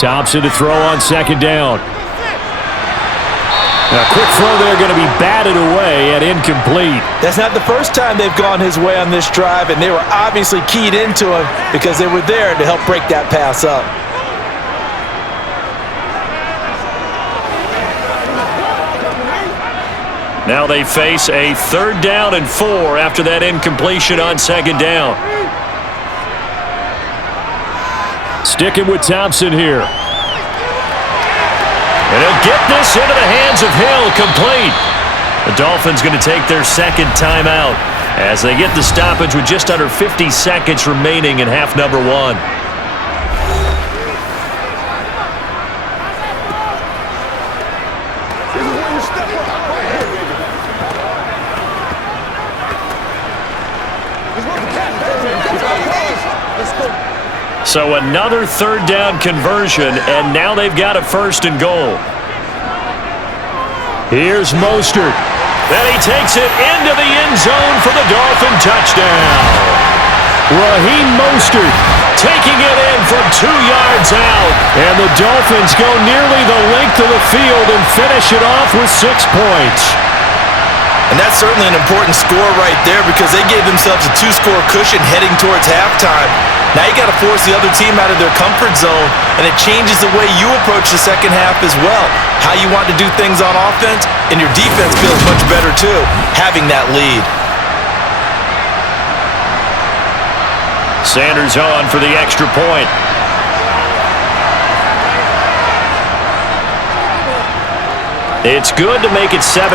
Thompson to throw on 2nd down. A quick throw there going to be batted away and incomplete. That's not the first time they've gone his way on this drive, and they were obviously keyed into him because they were there to help break that pass up. Now they face a 3rd down and 4 after that incompletion on 2nd down. Sticking with Thompson here. And he'll get this into the hands of Hill, complete. The Dolphins going to take their 2nd timeout as they get the stoppage with just under 50 seconds remaining in half number 1. So another 3rd down conversion, and now they've got a 1st and goal. Here's Mostert. Then he takes it into the end zone for the Dolphin touchdown. Raheem Mostert taking it in from 2 yards out. And the Dolphins go nearly the length of the field and finish it off with 6 points. And that's certainly an important score right there because they gave themselves a 2-score cushion heading towards halftime. Now you got to force the other team out of their comfort zone, and it changes the way you approach the second half as well. How you want to do things on offense, and your defense feels much better too, having that lead. Sanders on for the extra point. It's good to make it 17-7.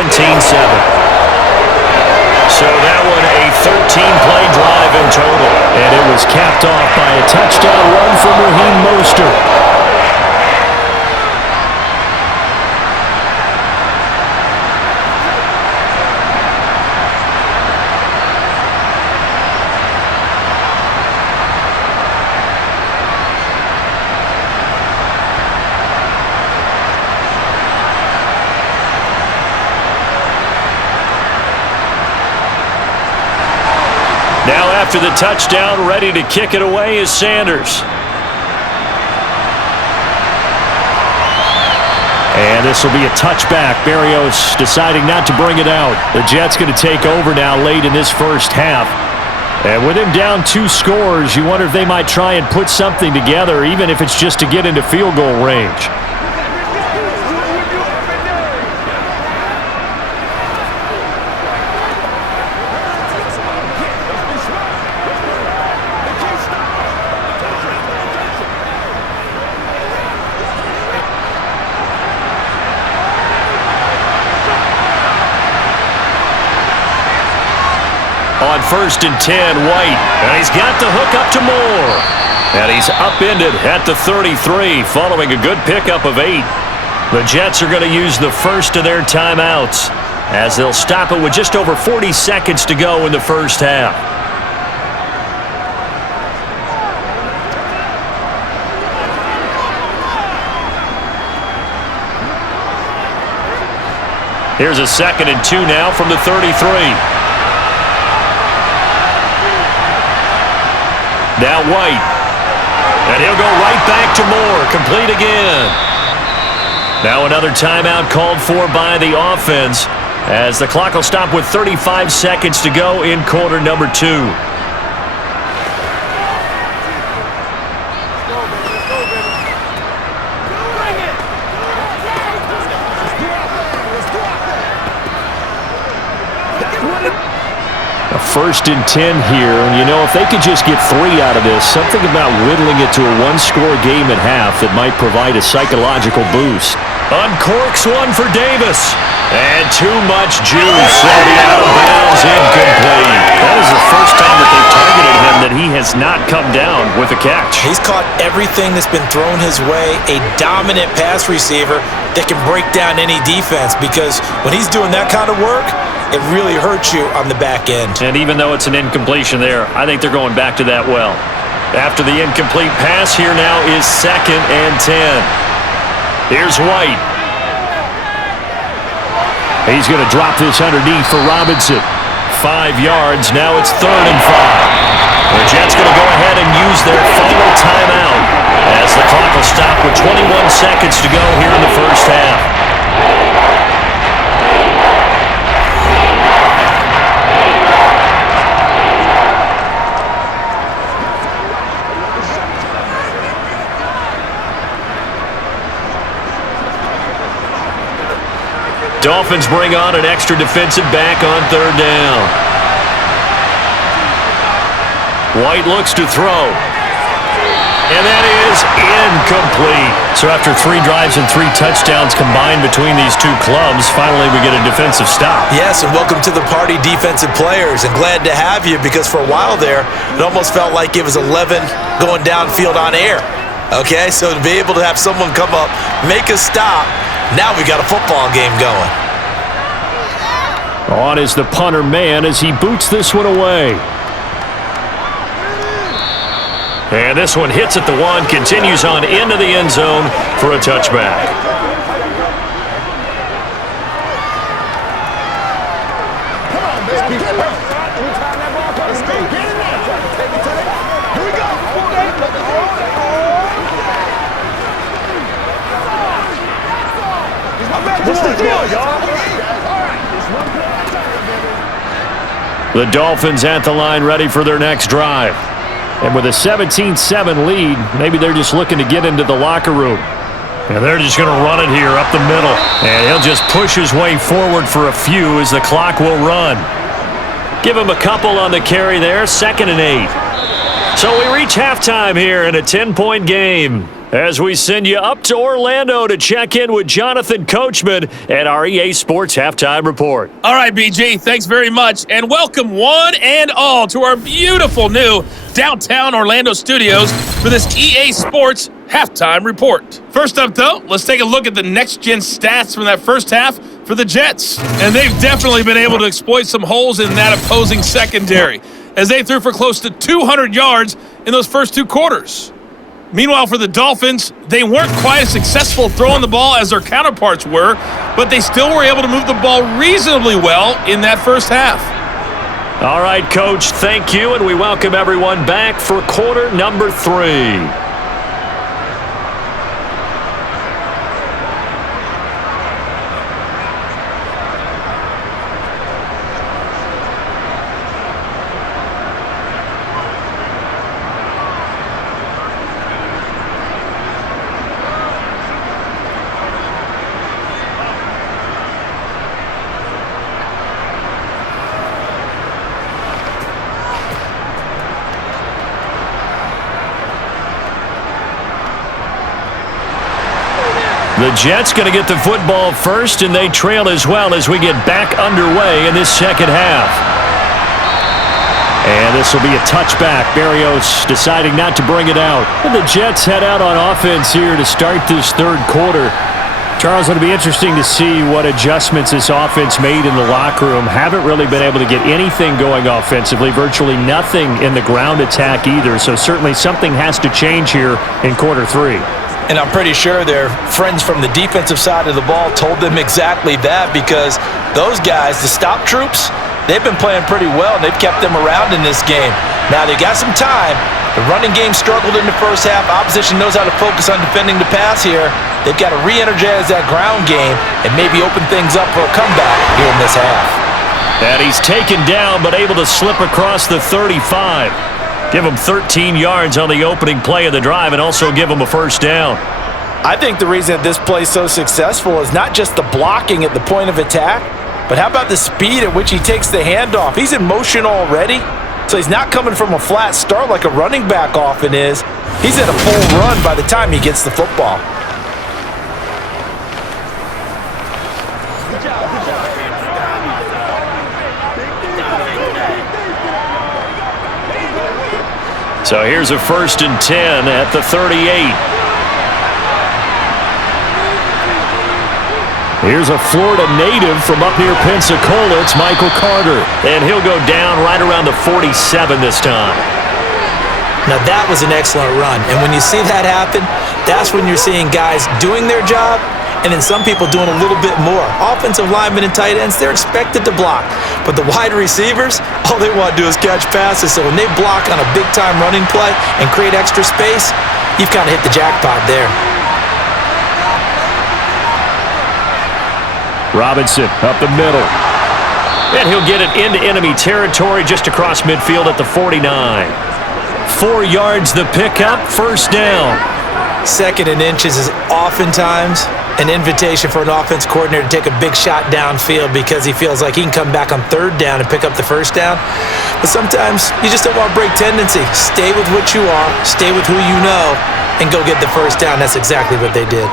So that one a 13-play drive in total. And it was capped off by a touchdown run from Raheem Mostert. after the touchdown, ready to kick it away is Sanders. And this will be a touchback. Berrios deciding not to bring it out. The Jets going to take over now late in this first half. And with him down 2 scores, you wonder if they might try and put something together, even if it's just to get into field goal range. On 1st and 10, White. And he's got the hook up to Moore. And he's upended at the 33 following a good pickup of 8. The Jets are going to use the first of their timeouts as they'll stop it with just over 40 seconds to go in the first half. Here's a 2nd and 2 now from the 33. Now White. And he'll go right back to Moore. Complete again. Now another timeout called for by the offense as the clock will stop with 35 seconds to go in quarter number 2. First and 10 here, and you know, if they could just get 3 out of this, something about whittling it to a 1-score game at half that might provide a psychological boost. Uncorks one for Davis. And too much juice. It'll be out of bounds, incomplete. That is the first time that they've targeted him that he has not come down with a catch. He's caught everything that's been thrown his way. A dominant pass receiver that can break down any defense, because when he's doing that kind of work, it really hurts you on the back end. And even though it's an incompletion there, I think they're going back to that well. After the incomplete pass, here now is 2nd and 10. Here's White. He's going to drop this underneath for Robinson. 5 yards. Now it's 3rd and 5. The Jets going to go ahead and use their final timeout as the clock will stop with 21 seconds to go here in the first half. Dolphins bring on an extra defensive back on 3rd down. White looks to throw. And that is incomplete. So after 3 drives and 3 touchdowns combined between these two clubs, finally we get a defensive stop. Yes, and welcome to the party, defensive players. And glad to have you, because for a while there, it almost felt like it was 11 going downfield on air. Okay, so to be able to have someone come up, make a stop, now we got a football game going. On is the punter man as he boots this one away. And this one hits at the 1, continues on into the end zone for a touchback. The Dolphins at the line, ready for their next drive. And with a 17-7 lead, maybe they're just looking to get into the locker room. And they're just going to run it here up the middle. And he'll just push his way forward for a few as the clock will run. Give him a couple on the carry there, 2nd and 8. So we reach halftime here in a 10-point game as we send you up to Orlando to check in with Jonathan Coachman at our EA Sports Halftime Report. All right, BG, thanks very much, and welcome one and all to our beautiful new downtown Orlando studios for this EA Sports Halftime Report. First up, though, let's take a look at the next-gen stats from that first half for the Jets. And they've definitely been able to exploit some holes in that opposing secondary, as they threw for close to 200 yards in those first 2 quarters. Meanwhile, for the Dolphins, they weren't quite as successful throwing the ball as their counterparts were, but they still were able to move the ball reasonably well in that first half. All right, Coach, thank you, and we welcome everyone back for quarter number 3. The Jets going to get the football first, and they trail as well as we get back underway in this second half. And this will be a touchback. Berrios deciding not to bring it out. And the Jets head out on offense here to start this third quarter. Charles, it'll be interesting to see what adjustments this offense made in the locker room. Haven't really been able to get anything going offensively, virtually nothing in the ground attack either. So certainly something has to change here in quarter 3. And I'm pretty sure their friends from the defensive side of the ball told them exactly that, because those guys, the stop troops, they've been playing pretty well, and they've kept them around in this game. Now, they got some time. The running game struggled in the first half. Opposition knows how to focus on defending the pass here. They've got to re-energize that ground game and maybe open things up for a comeback here in this half. And he's taken down, but able to slip across the 35. Give him 13 yards on the opening play of the drive and also give him a first down. I think the reason that this play is so successful is not just the blocking at the point of attack, but how about the speed at which he takes the handoff? He's in motion already, so he's not coming from a flat start like a running back often is. He's at a full run by the time he gets the football. So here's a 1st and 10 at the 38. Here's a Florida native from up near Pensacola. It's Michael Carter. And he'll go down right around the 47 this time. Now that was an excellent run. And when you see that happen, that's when you're seeing guys doing their job and then some people doing a little bit more. Offensive linemen and tight ends, they're expected to block. But the wide receivers, all they want to do is catch passes. So when they block on a big-time running play and create extra space, you've kind of hit the jackpot there. Robinson up the middle. And he'll get it into enemy territory just across midfield at the 49. 4 yards the pickup, first down. 2nd and inches is oftentimes an invitation for an offense coordinator to take a big shot downfield because he feels like he can come back on 3rd down and pick up the first down. But sometimes you just don't want to break tendency. Stay with what you are, stay with who you know, and go get the first down. That's exactly what they did.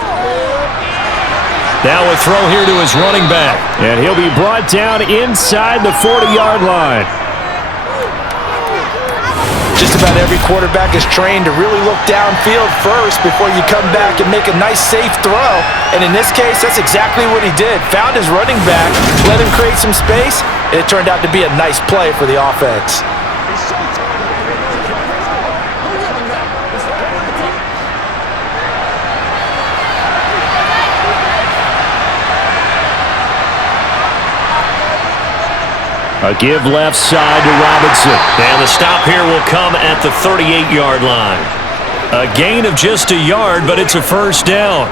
Now a throw here to his running back. And he'll be brought down inside the 40-yard line. Just about every quarterback is trained to really look downfield first before you come back and make a nice, safe throw. And in this case, that's exactly what he did. Found his running back, let him create some space, and it turned out to be a nice play for the offense. A give left side to Robinson. And the stop here will come at the 38-yard line. A gain of just a yard, but it's a first down.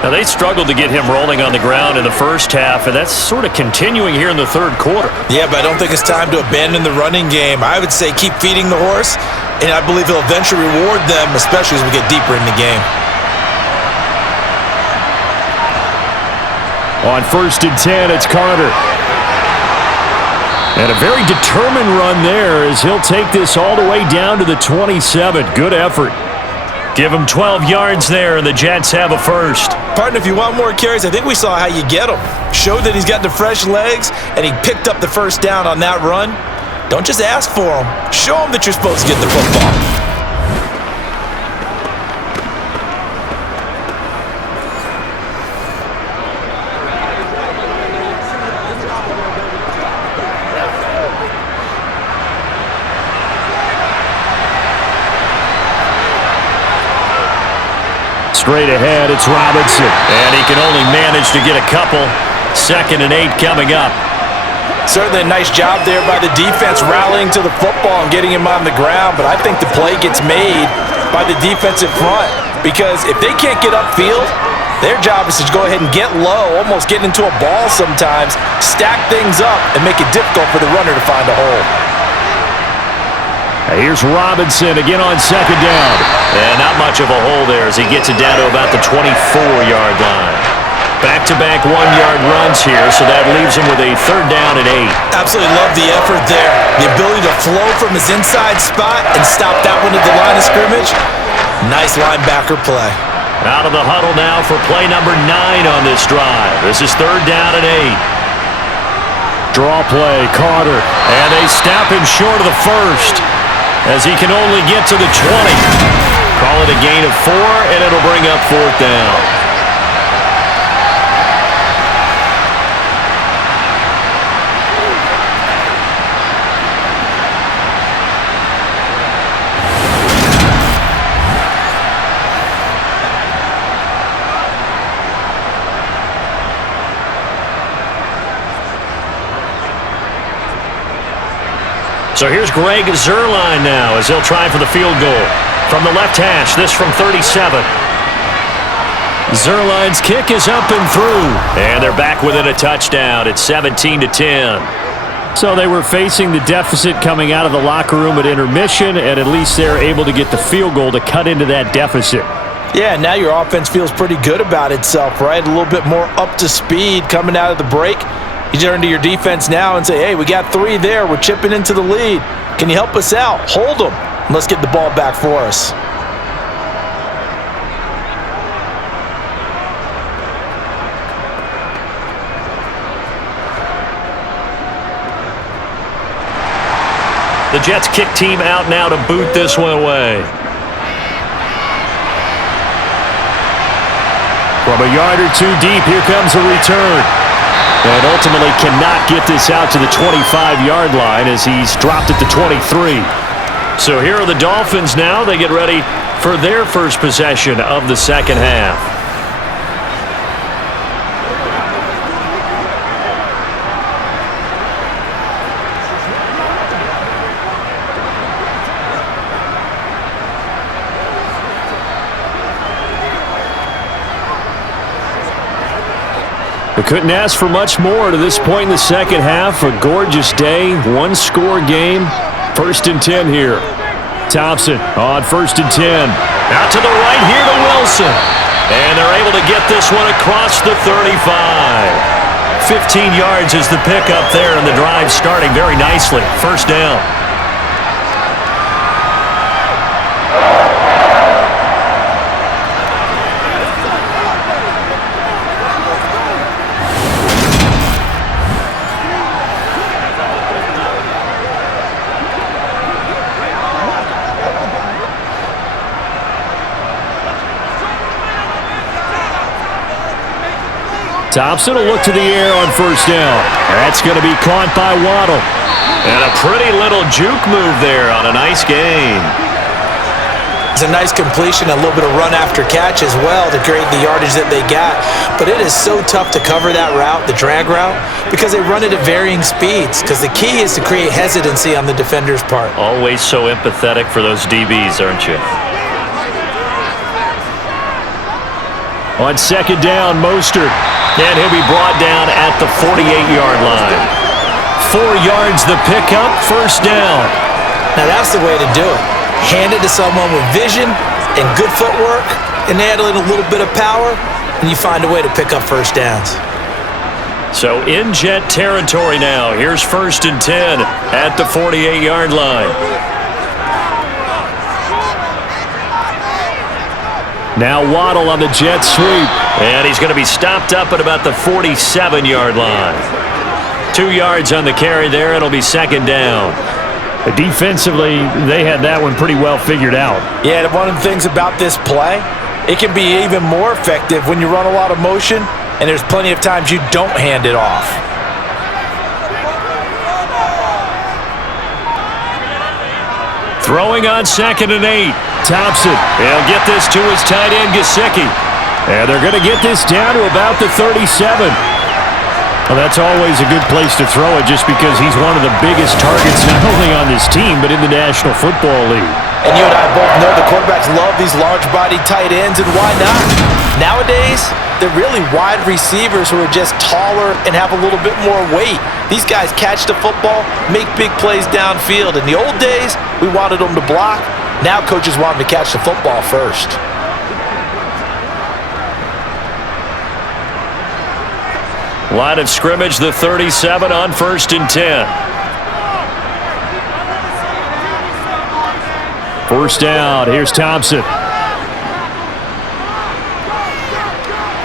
Now, they struggled to get him rolling on the ground in the first half, and that's sort of continuing here in the third quarter. Yeah, but I don't think it's time to abandon the running game. I would say keep feeding the horse, and I believe he'll eventually reward them, especially as we get deeper in the game. On 1st and 10, it's Carter. And a very determined run there as he'll take this all the way down to the 27. Good effort. Give him 12 yards there, and the Jets have a first. Partner, if you want more carries, I think we saw how you get him. Showed that he's got the fresh legs, and he picked up the first down on that run. Don't just ask for him. Show him that you're supposed to get the football. Straight ahead, it's Robinson. And he can only manage to get a couple. 2nd and 8 coming up. Certainly a nice job there by the defense rallying to the football and getting him on the ground, but I think the play gets made by the defensive front because if they can't get upfield, their job is to go ahead and get low, almost get into a ball sometimes, stack things up, and make it difficult for the runner to find a hole. Here's Robinson again on second down. And not much of a hole there as he gets it down to about the 24-yard line. Back-to-back one-yard runs here, so that leaves him with a third down and 8. Absolutely love the effort there. The ability to flow from his inside spot and stop that one at the line of scrimmage. Nice linebacker play. Out of the huddle now for play number 9 on this drive. This is third down and 8. Draw play, Carter. And they stop him short of the first as he can only get to the 20. Call it a gain of 4, and it'll bring up fourth down. So here's Greg Zuerlein now as he'll try for the field goal. From the left hash, this from 37. Zuerlein's kick is up and through. And they're back within a touchdown. It's 17-10. So they were facing the deficit coming out of the locker room at intermission, and at least they're able to get the field goal to cut into that deficit. Yeah, now your offense feels pretty good about itself, right? A little bit more up to speed coming out of the break. You turn to your defense now and say, hey, we got 3 there. We're chipping into the lead. Can you help us out? Hold them. Let's get the ball back for us. The Jets kick team out now to boot this one away. From a yard or 2 deep, here comes a return. And ultimately cannot get this out to the 25-yard line as he's dropped at the 23. So here are the Dolphins now. They get ready for their first possession of the second half. We couldn't ask for much more to this point in the second half. A gorgeous day, 1-score game. 1st and 10 here. Thompson on 1st and 10. Out to the right here to Wilson. And they're able to get this one across the 35. 15 yards is the pickup there, and the drive starting very nicely. First down. Thompson will look to the air on 1st down. That's going to be caught by Waddle. And a pretty little juke move there on a nice gain. It's a nice completion, a little bit of run after catch as well to create the yardage that they got. But it is so tough to cover that route, the drag route, because they run it at varying speeds. Because the key is to create hesitancy on the defender's part. Always so empathetic for those DBs, aren't you? On 2nd down, Mostert. And he'll be brought down at the 48-yard line. 4 yards the pickup, 1st down. Now that's the way to do it. Hand it to someone with vision and good footwork, and add in a little bit of power, and you find a way to pick up 1st downs. So in Jet territory now. Here's 1st and 10 at the 48-yard line. Now Waddle on the jet sweep. And he's going to be stopped up at about the 47-yard line. 2 yards on the carry there. It'll be 2nd down. Defensively, they had that one pretty well figured out. Yeah, one of the things about this play, it can be even more effective when you run a lot of motion, and there's plenty of times you don't hand it off. Throwing on 2nd and 8. Thompson. He'll get this to his tight end, Gesicki. And they're going to get this down to about the 37. Well, that's always a good place to throw it just because he's one of the biggest targets not only on this team but in the National Football League. And you and I both know the quarterbacks love these large-body tight ends, and why not? Nowadays, they're really wide receivers who are just taller and have a little bit more weight. These guys catch the football, make big plays downfield. In the old days, we wanted them to block. Now coaches want them to catch the football first. Line of scrimmage, the 37 on 1st and 10. First down, here's Thompson.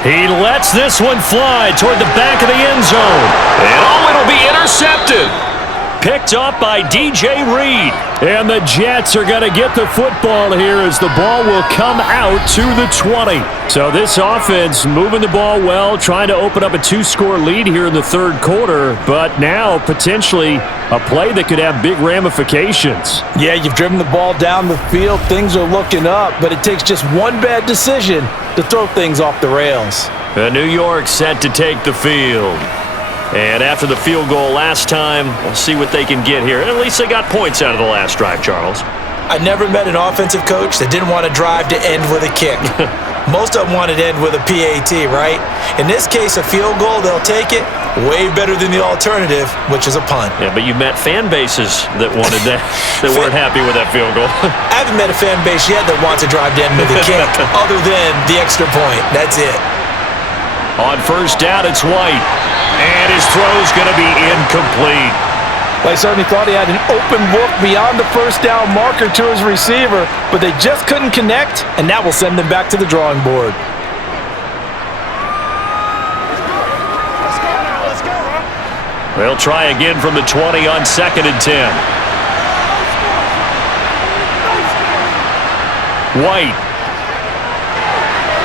He lets this one fly toward the back of the end zone. And it'll be intercepted. Picked up by DJ Reed. And the Jets are going to get the football here as the ball will come out to the 20. So this offense moving the ball well, trying to open up a 2-score lead here in the third quarter, but now potentially a play that could have big ramifications. Yeah, you've driven the ball down the field. Things are looking up, but it takes just one bad decision to throw things off the rails. New York set to take the field. And after the field goal last time, we'll see what they can get here. At least they got points out of the last drive, Charles. I never met an offensive coach that didn't want to drive to end with a kick. Most of them wanted to end with a PAT, right? In this case, a field goal, they'll take it. Way better than the alternative, which is a punt. Yeah, but you've met fan bases that wanted that, that weren't happy with that field goal. I haven't met a fan base yet that wants to drive to end with a kick, other than the extra point. That's it. On first down, it's White. And his throw's going to be incomplete. Well, I certainly thought he had an open look beyond the first down marker to his receiver, but they just couldn't connect, and that will send them back to the drawing board. They'll try again from the 20 on 2nd and 10. White.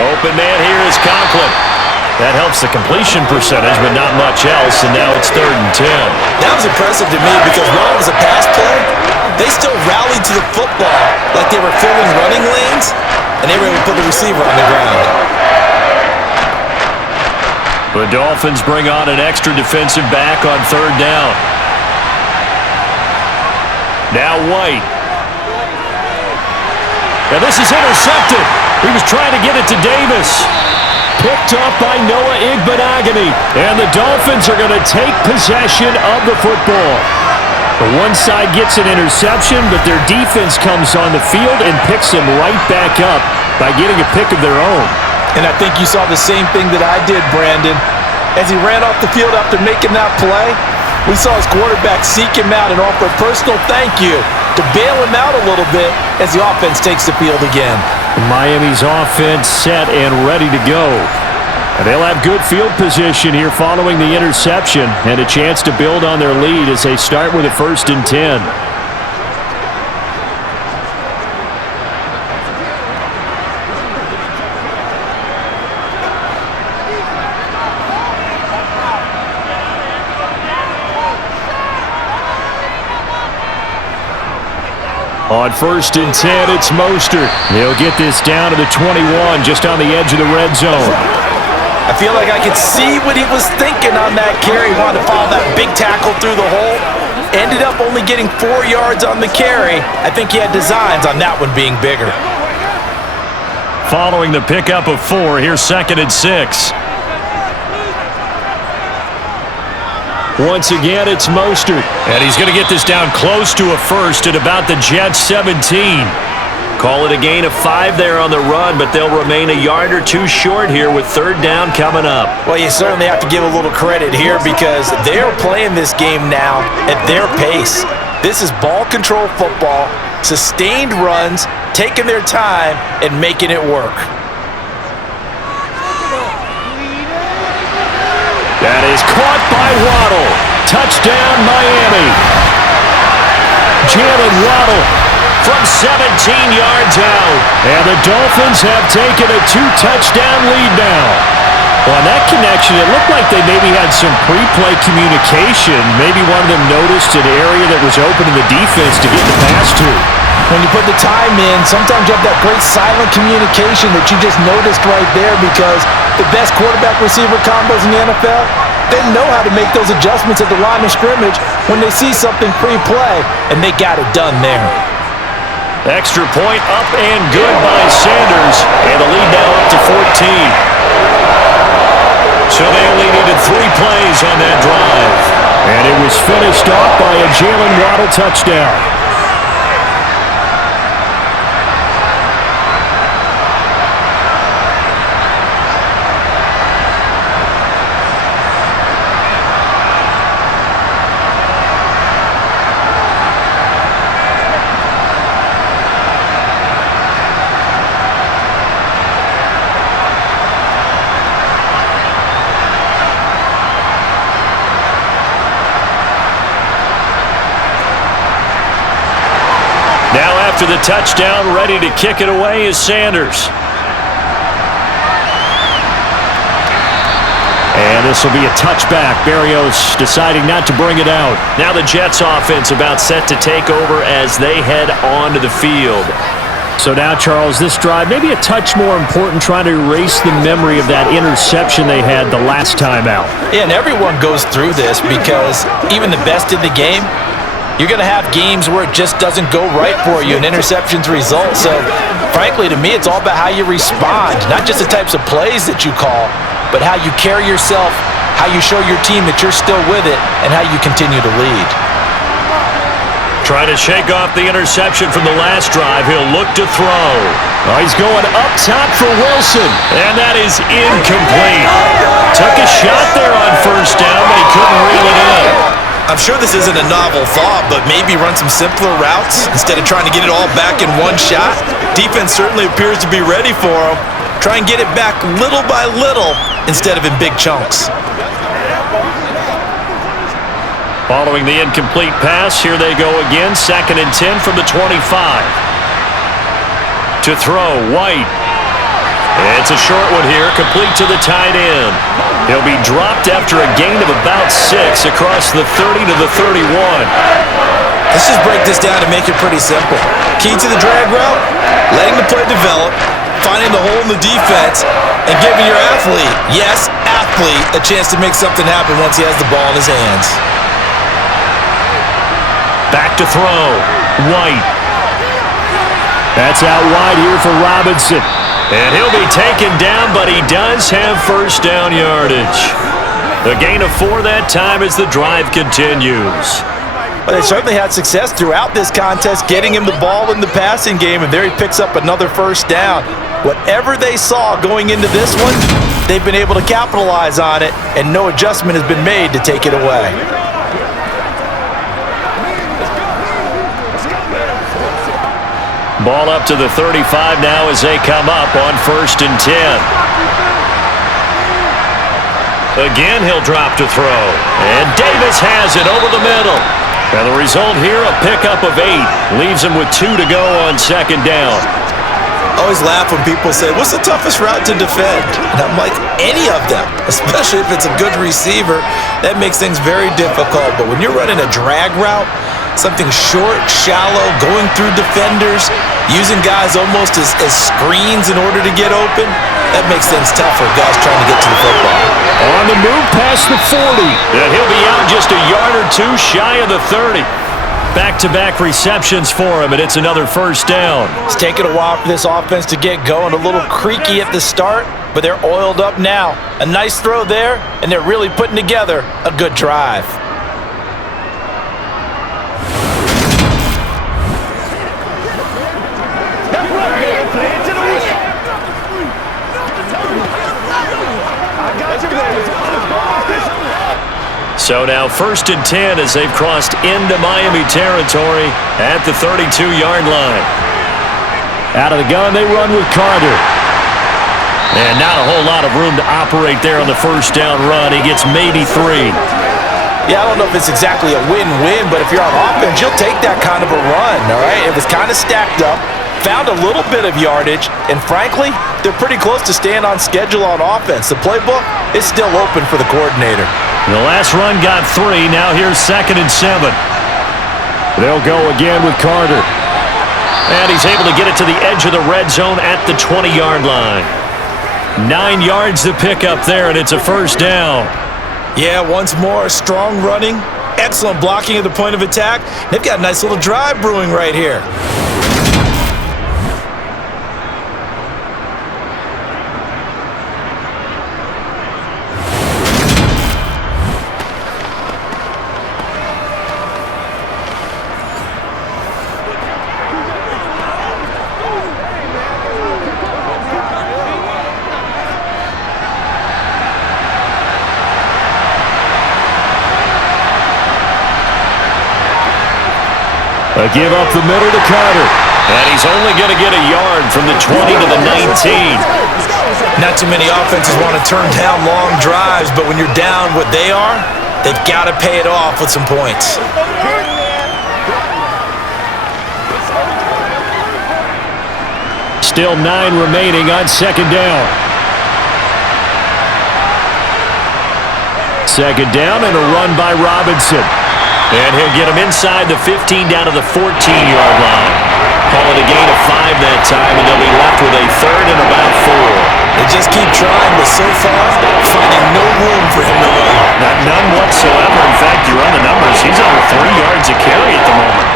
Open man here is Conklin. That helps the completion percentage, but not much else, and now it's 3rd and 10. That was impressive to me because while it was a pass play, they still rallied to the football like they were filling running lanes, and they were able to put the receiver on the ground. The Dolphins bring on an extra defensive back on 3rd down. Now White. And this is intercepted. He was trying to get it to Davis. Picked up by Noah Igbenogany. And the Dolphins are going to take possession of the football. The one side gets an interception, but their defense comes on the field and picks them right back up by getting a pick of their own. And I think you saw the same thing that I did, Brandon. As he ran off the field after making that play, we saw his quarterback seek him out and offer a personal thank you to bail him out a little bit as the offense takes the field again. Miami's offense set and ready to go. And they'll have good field position here following the interception and a chance to build on their lead as they start with a 1st and 10. On 1st and 10, it's Mostert. He'll get this down to the 21, just on the edge of the red zone. I feel like I could see what he was thinking on that carry. He wanted to follow that big tackle through the hole. Ended up only getting 4 yards on the carry. I think he had designs on that one being bigger. Following the pickup of 4, here's 2nd and 6. Once again, it's Mostert. And he's going to get this down close to a first at about the Jets' 17. Call it a gain of 5 there on the run, but they'll remain a yard or 2 short here with 3rd down coming up. Well, you certainly have to give a little credit here because they're playing this game now at their pace. This is ball control football, sustained runs, taking their time, and making it work. That is caught by Waddle. Touchdown, Miami. Jalen Waddle from 17 yards out. And the Dolphins have taken a 2-touchdown lead now. Well, on that connection, it looked like they maybe had some pre-play communication. Maybe one of them noticed an area that was open in the defense to get the pass to. When you put the time in, sometimes you have that great silent communication that you just noticed right there because the best quarterback-receiver combos in the NFL, they know how to make those adjustments at the line of scrimmage when they see something pre-play, and they got it done there. Extra point up and good by Sanders, and the lead now up to 14. So they only needed 3 plays on that drive. And it was finished off by a Jalen Waddle touchdown. After the touchdown, ready to kick it away is Sanders. And this will be a touchback. Berrios deciding not to bring it out. Now the Jets offense about set to take over as they head onto the field. So now, Charles, this drive maybe a touch more important, trying to erase the memory of that interception they had the last time out. Yeah, and everyone goes through this because even the best in the game, you're going to have games where it just doesn't go right for you and interceptions result. So, frankly, to me, it's all about how you respond, not just the types of plays that you call, but how you carry yourself, how you show your team that you're still with it, and how you continue to lead. Trying to shake off the interception from the last drive. He'll look to throw. Oh, he's going up top for Wilson. And that is incomplete. Took a shot there on first down, but he couldn't reel it in. I'm sure this isn't a novel thought, but maybe run some simpler routes instead of trying to get it all back in one shot. Defense certainly appears to be ready for him. Try and get it back little by little instead of in big chunks. Following the incomplete pass, here they go again. 2nd and 10 from the 25. To throw, White. It's a short one here, complete to the tight end. He'll be dropped after a gain of about 6 across the 30 to the 31. Let's just break this down and make it pretty simple. Key to the drag route, letting the play develop, finding the hole in the defense, and giving your athlete, yes, athlete, a chance to make something happen once he has the ball in his hands. Back to throw, White. That's out wide here for Robinson. And he'll be taken down, but he does have first down yardage. The gain of 4 that time as the drive continues. Well, they certainly had success throughout this contest, getting him the ball in the passing game, and there he picks up another first down. Whatever they saw going into this one, they've been able to capitalize on it, and no adjustment has been made to take it away. Ball up to the 35 now as they come up on 1st and 10. Again, he'll drop to throw. And Davis has it over the middle. And the result here, a pickup of 8. Leaves him with 2 to go on 2nd down. I always laugh when people say, what's the toughest route to defend? And I'm like, any of them, especially if it's a good receiver. That makes things very difficult. But when you're running a drag route, something short, shallow, going through defenders, using guys almost as screens in order to get open, that makes things tough for guys trying to get to the football. On the move past the 40. And he'll be out just a yard or 2 shy of the 30. Back-to-back receptions for him, and it's another first down. It's taken a while for this offense to get going. A little creaky at the start, but they're oiled up now. A nice throw there, and they're really putting together a good drive. So now 1st and 10 as they've crossed into Miami territory at the 32-yard line. Out of the gun, they run with Carter. And not a whole lot of room to operate there on the first down run. He gets maybe 3. Yeah, I don't know if it's exactly a win-win, but if you're on offense, you'll take that kind of a run, all right? It was kind of stacked up, found a little bit of yardage, and frankly, they're pretty close to staying on schedule on offense. The playbook is still open for the coordinator. The last run got 3. Now here's 2nd and 7. They'll go again with Carter. And he's able to get it to the edge of the red zone at the 20-yard line. 9 yards to pick up there, and it's a first down. Yeah, once more, strong running, excellent blocking at the point of attack. They've got a nice little drive brewing right here. A give up the middle to Carter. And he's only going to get a yard from the 20 to the 19. Not too many offenses want to turn down long drives, but when you're down what they are, they've got to pay it off with some points. Still 9 remaining on second down. Second down and a run by Robinson. And he'll get him inside the 15 down to the 14-yard line. Call it a gain of 5 that time, and they'll be left with a third and about 4. They just keep trying, but so far, finding no room for him to run. None whatsoever. In fact, you run the numbers. He's under 3 yards a carry at the moment.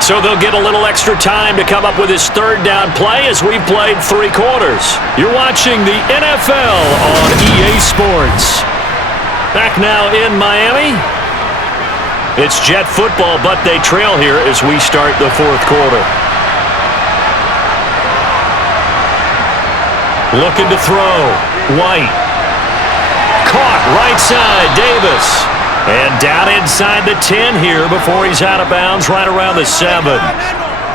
So they'll get a little extra time to come up with his third down play as we've played 3 quarters. You're watching the NFL on EA Sports. Back now in Miami. It's Jet football, but they trail here as we start the 4th quarter. Looking to throw. White. Caught right side. Davis. And down inside the 10 here before he's out of bounds right around the 7.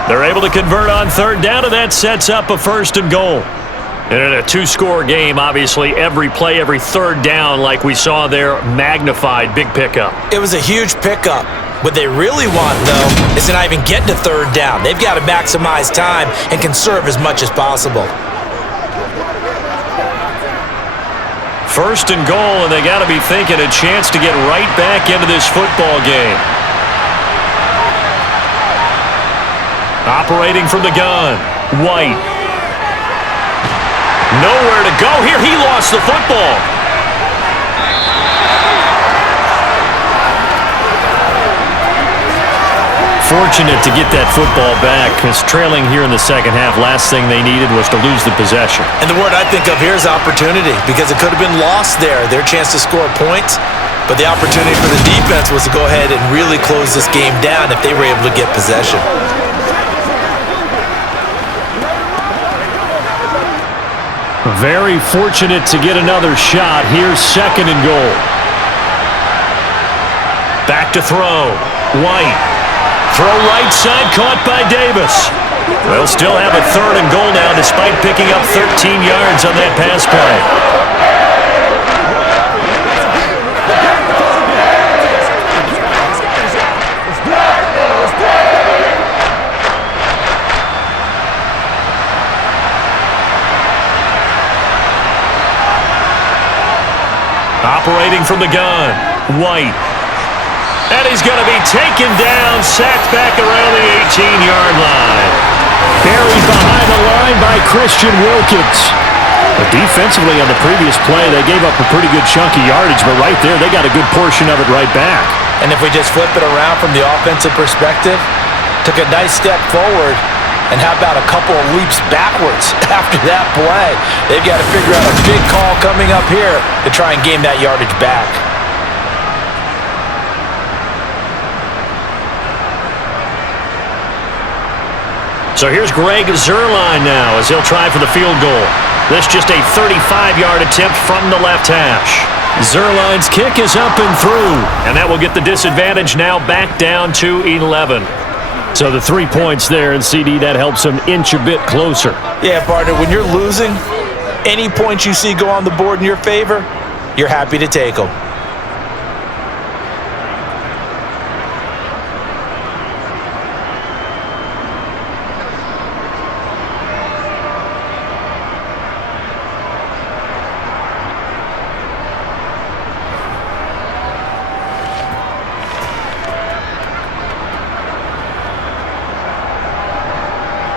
They're able to convert on third down, and that sets up a 1st and goal. And in a 2-score game, obviously, every play, every third down, like we saw there, magnified, big pickup. It was a huge pickup. What they really want, though, is to not even get to third down. They've got to maximize time and conserve as much as possible. 1st and goal, and they got to be thinking a chance to get right back into this football game. Operating from the gun, White. Nowhere to go here. He lost the football. Fortunate to get that football back, because trailing here in the second half, last thing they needed was to lose the possession. And the word I think of here is opportunity, because it could have been lost there, their chance to score points. But the opportunity for the defense was to go ahead and really close this game down if they were able to get possession. Very fortunate to get another shot. Here's 2nd and goal. Back to throw. White. Throw right side, caught by Davis. They'll still have a 3rd and goal now despite picking up 13 yards on that pass play. Operating from the gun, White. And he's going to be taken down, sacked back around the 18-yard line. Buried behind the line by Christian Wilkins. But defensively on the previous play, they gave up a pretty good chunk of yardage, but right there, they got a good portion of it right back. And if we just flip it around from the offensive perspective, took a nice step forward, and how about a couple of leaps backwards after that play? They've got to figure out a big call coming up here to try and gain that yardage back. So here's Greg Zuerlein now as he'll try for the field goal. This just a 35-yard attempt from the left hash. Zuerlein's kick is up and through, and that will get the disadvantage now back down to 11. So the 3 points there, and CD, that helps them inch a bit closer. Yeah, partner, when you're losing, any points you see go on the board in your favor, you're happy to take them.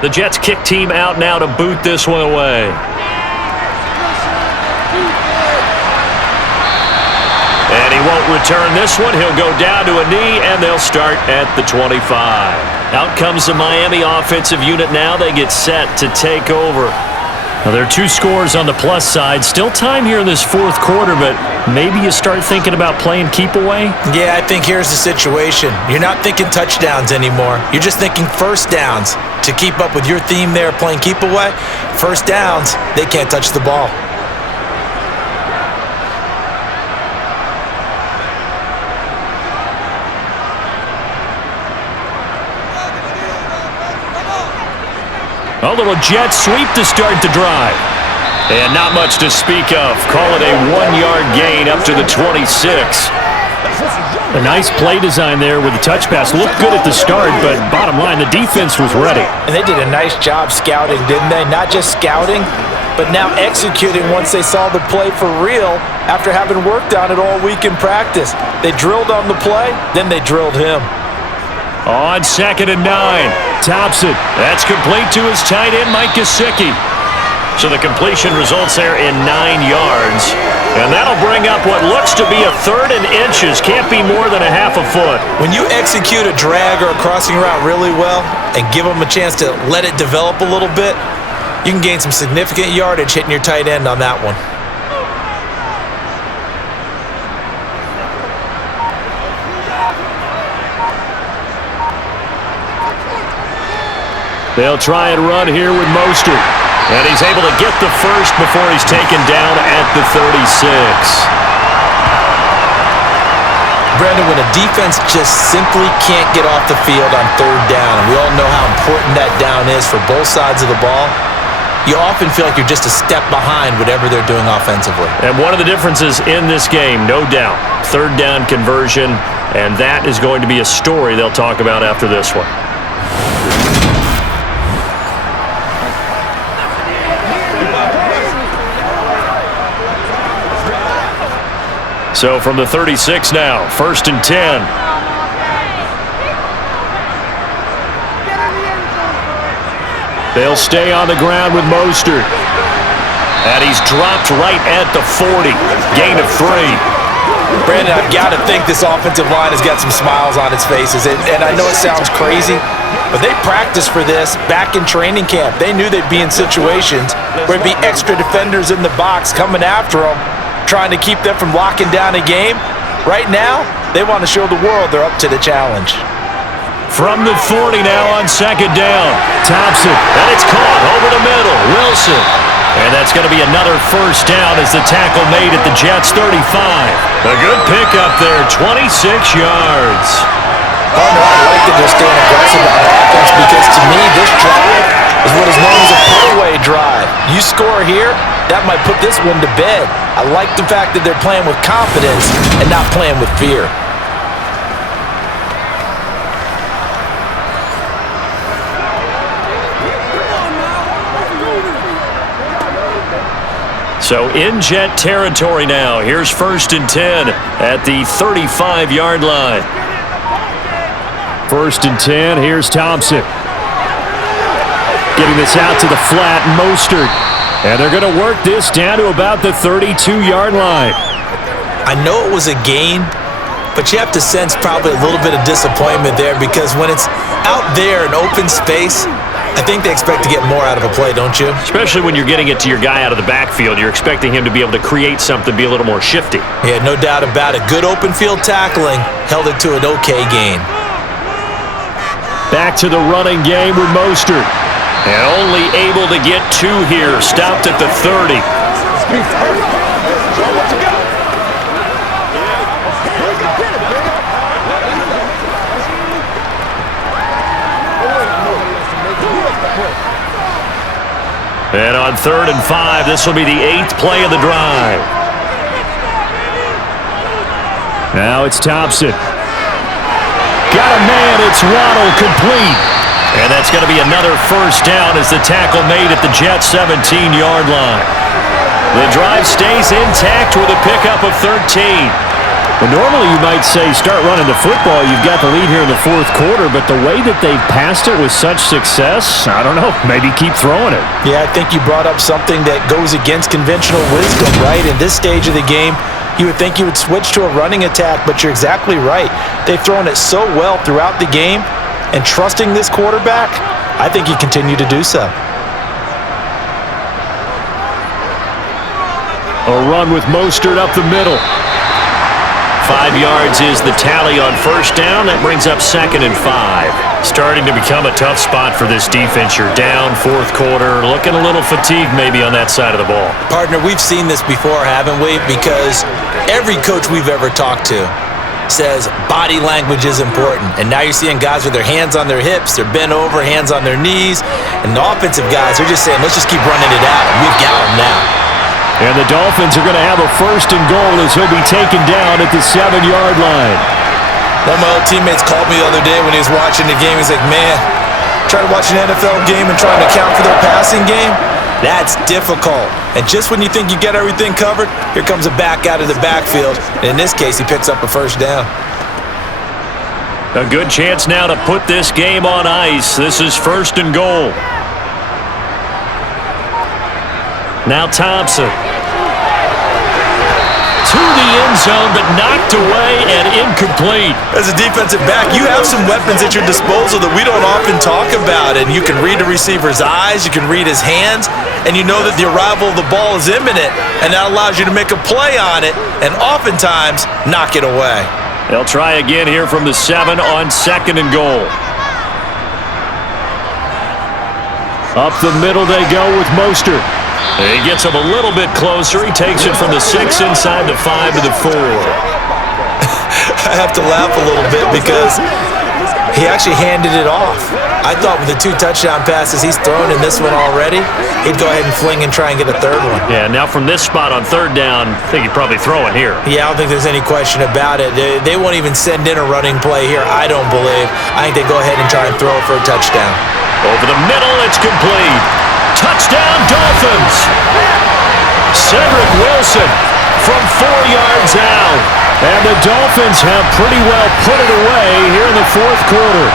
The Jets kick team out now to boot this one away. And he won't return this one. He'll go down to a knee, and they'll start at the 25. Out comes the Miami offensive unit now. They get set to take over. Now, there are 2 scores on the plus side. Still time here in this fourth quarter, but maybe you start thinking about playing keep away? Yeah, I think here's the situation. You're not thinking touchdowns anymore. You're just thinking first downs. To keep up with your theme there, playing keep away, first downs, they can't touch the ball. A little jet sweep to start the drive. And not much to speak of. Call it a 1-yard gain up to the 26. A nice play design there with the touch pass. Looked good at the start, but bottom line, the defense was ready. And they did a nice job scouting, didn't they? Not just scouting, but now executing once they saw the play for real after having worked on it all week in practice. They drilled on the play, then they drilled him. On 2nd and 9. Thompson. That's complete to his tight end, Mike Gesicki. So the completion results there in 9 yards. And that'll bring up what looks to be a 3rd and inches. Can't be more than a half a foot. When you execute a drag or a crossing route really well and give them a chance to let it develop a little bit, you can gain some significant yardage hitting your tight end on that one. They'll try and run here with Mostert. And he's able to get the first before he's taken down at the 36. Brandon, when a defense just simply can't get off the field on 3rd down, and we all know how important that down is for both sides of the ball, you often feel like you're just a step behind whatever they're doing offensively. And one of the differences in this game, no doubt, 3rd down conversion, and that is going to be a story they'll talk about after this one. So from the 36 now, 1st and 10. They'll stay on the ground with Mostert. And he's dropped right at the 40. Gain of 3. Brandon, I've got to think this offensive line has got some smiles on its faces. And I know it sounds crazy, but they practiced for this back in training camp. They knew they'd be in situations where it'd be extra defenders in the box coming after them, trying to keep them from locking down a game. Right now, they want to show the world they're up to the challenge. From the 40 now on 2nd down. Thompson. And it's caught over the middle. Wilson. And that's going to be another first down as the tackle made at the Jets' 35. A good pickup there, 26 yards. Partner, I like that they're staying aggressive on offense because to me, this drive is what is known as a put-away drive. You score here, that might put this one to bed. I like the fact that they're playing with confidence and not playing with fear. So in Jet territory now. Here's 1st and 10 at the 35-yard line. 1st and 10. Here's Thompson. Getting this out to the flat, Mostert. And they're going to work this down to about the 32-yard line. I know it was a gain, but you have to sense probably a little bit of disappointment there because when it's out there in open space, I think they expect to get more out of a play, don't you? Especially when you're getting it to your guy out of the backfield. You're expecting him to be able to create something, be a little more shifty. Yeah, no doubt about it. Good open field tackling held it to an okay gain. Back to the running game with Mostert. And only able to get 2 here. Stopped at the 30. And on 3rd and 5, this will be the 8th play of the drive. Now it's Thompson. Got a man, it's Waddle, complete. And that's going to be another first down as the tackle made at the Jets' 17-yard line. The drive stays intact with a pickup of 13. Well, normally you might say start running the football. You've got the lead here in the fourth quarter, but the way that they've passed it with such success, I don't know, maybe keep throwing it. Yeah, I think you brought up something that goes against conventional wisdom, right? In this stage of the game, you would think you would switch to a running attack, but you're exactly right. They've thrown it so well throughout the game, and trusting this quarterback, I think you continue to do so. A run with Mostert up the middle. 5 yards is the tally on first down. That brings up 2nd and 5. Starting to become a tough spot for this defense. You're down, fourth quarter, looking a little fatigued maybe on that side of the ball. Partner, we've seen this before, haven't we? Because every coach we've ever talked to says body language is important. And now you're seeing guys with their hands on their hips, they're bent over, hands on their knees. And the offensive guys are just saying, let's just keep running it out. And we've got them now. And the Dolphins are going to have a 1st and goal as he'll be taken down at the 7-yard line. One of my old teammates called me the other day when he was watching the game. He's like, man, trying to watch an NFL game and trying to account for their passing game, that's difficult. And just when you think you get everything covered, here comes a back out of the backfield. And in this case, he picks up a 1st down. A good chance now to put this game on ice. This is 1st and goal. Now Thompson. To the end zone, but knocked away and incomplete. As a defensive back, you have some weapons at your disposal that we don't often talk about. And you can read the receiver's eyes, you can read his hands, and you know that the arrival of the ball is imminent. And that allows you to make a play on it and oftentimes knock it away. They'll try again here from the 7 on 2nd and goal. Up the middle they go with Mostert. He gets him a little bit closer. He takes it from the 6 inside the 5 to the 4. I have to laugh a little bit because he actually handed it off. I thought with the 2 touchdown passes he's thrown in this one already, he'd go ahead and fling and try and get a 3rd one. Yeah, now from this spot on 3rd down, I think he'd probably throw it here. Yeah, I don't think there's any question about it. They won't even send in a running play here, I don't believe. I think they go ahead and try and throw it for a touchdown. Over the middle, it's complete. Touchdown, Dolphins! Cedric Wilson from 4 yards out. And the Dolphins have pretty well put it away here in the fourth quarter.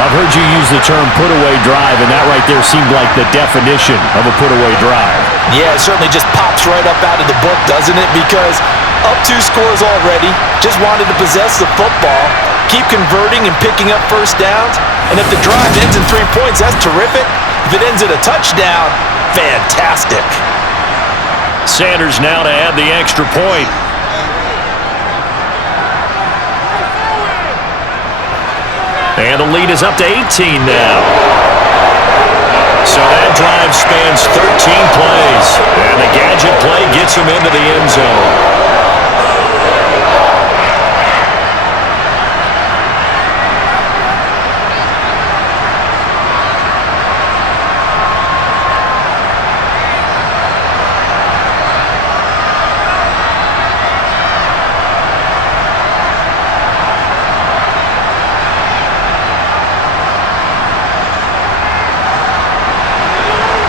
I've heard you use the term put-away drive, and that right there seemed like the definition of a put-away drive. Yeah, it certainly just pops right up out of the book, doesn't it? Because up 2 scores already, just wanted to possess the football, keep converting and picking up 1st downs, and if the drive ends in 3 points, that's terrific. If it ends in a touchdown, fantastic. Sanders now to add the extra point. And the lead is up to 18 now. So that drive spans 13 plays. And the gadget play gets him into the end zone.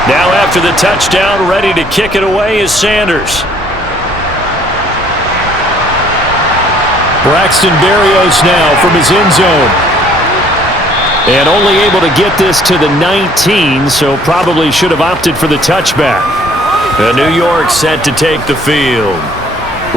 Now after the touchdown, ready to kick it away is Sanders. Braxton Berrios now from his end zone. And only able to get this to the 19, so probably should have opted for the touchback. New York set to take the field.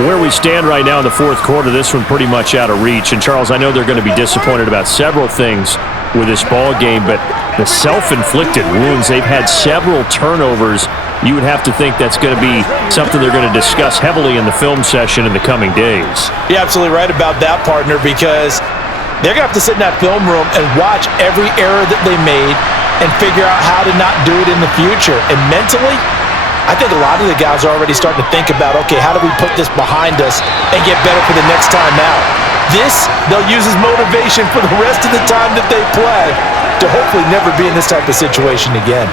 Where we stand right now in the fourth quarter, this one pretty much out of reach. And Charles, I know they're going to be disappointed about several things with this ball game, but the self-inflicted wounds, they've had several turnovers. You would have to think that's going to be something they're going to discuss heavily in the film session in the coming days. You're absolutely right about that, partner, because they're going to have to sit in that film room and watch every error that they made and figure out how to not do it in the future. And mentally, I think a lot of the guys are already starting to think about, okay, how do we put this behind us and get better for the next time out? This, they'll use as motivation for the rest of the time that they play to hopefully never be in this type of situation again.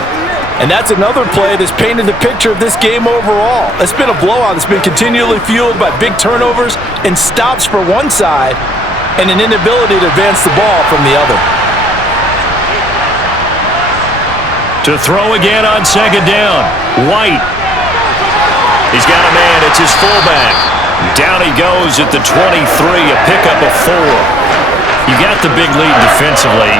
And that's another play that's painted the picture of this game overall. It's been a blowout that's been continually fueled by big turnovers and stops for one side and an inability to advance the ball from the other. To throw again on second down. White. He's got a man. It's his fullback. Down he goes at the 23, a pickup of 4. You got the big lead defensively.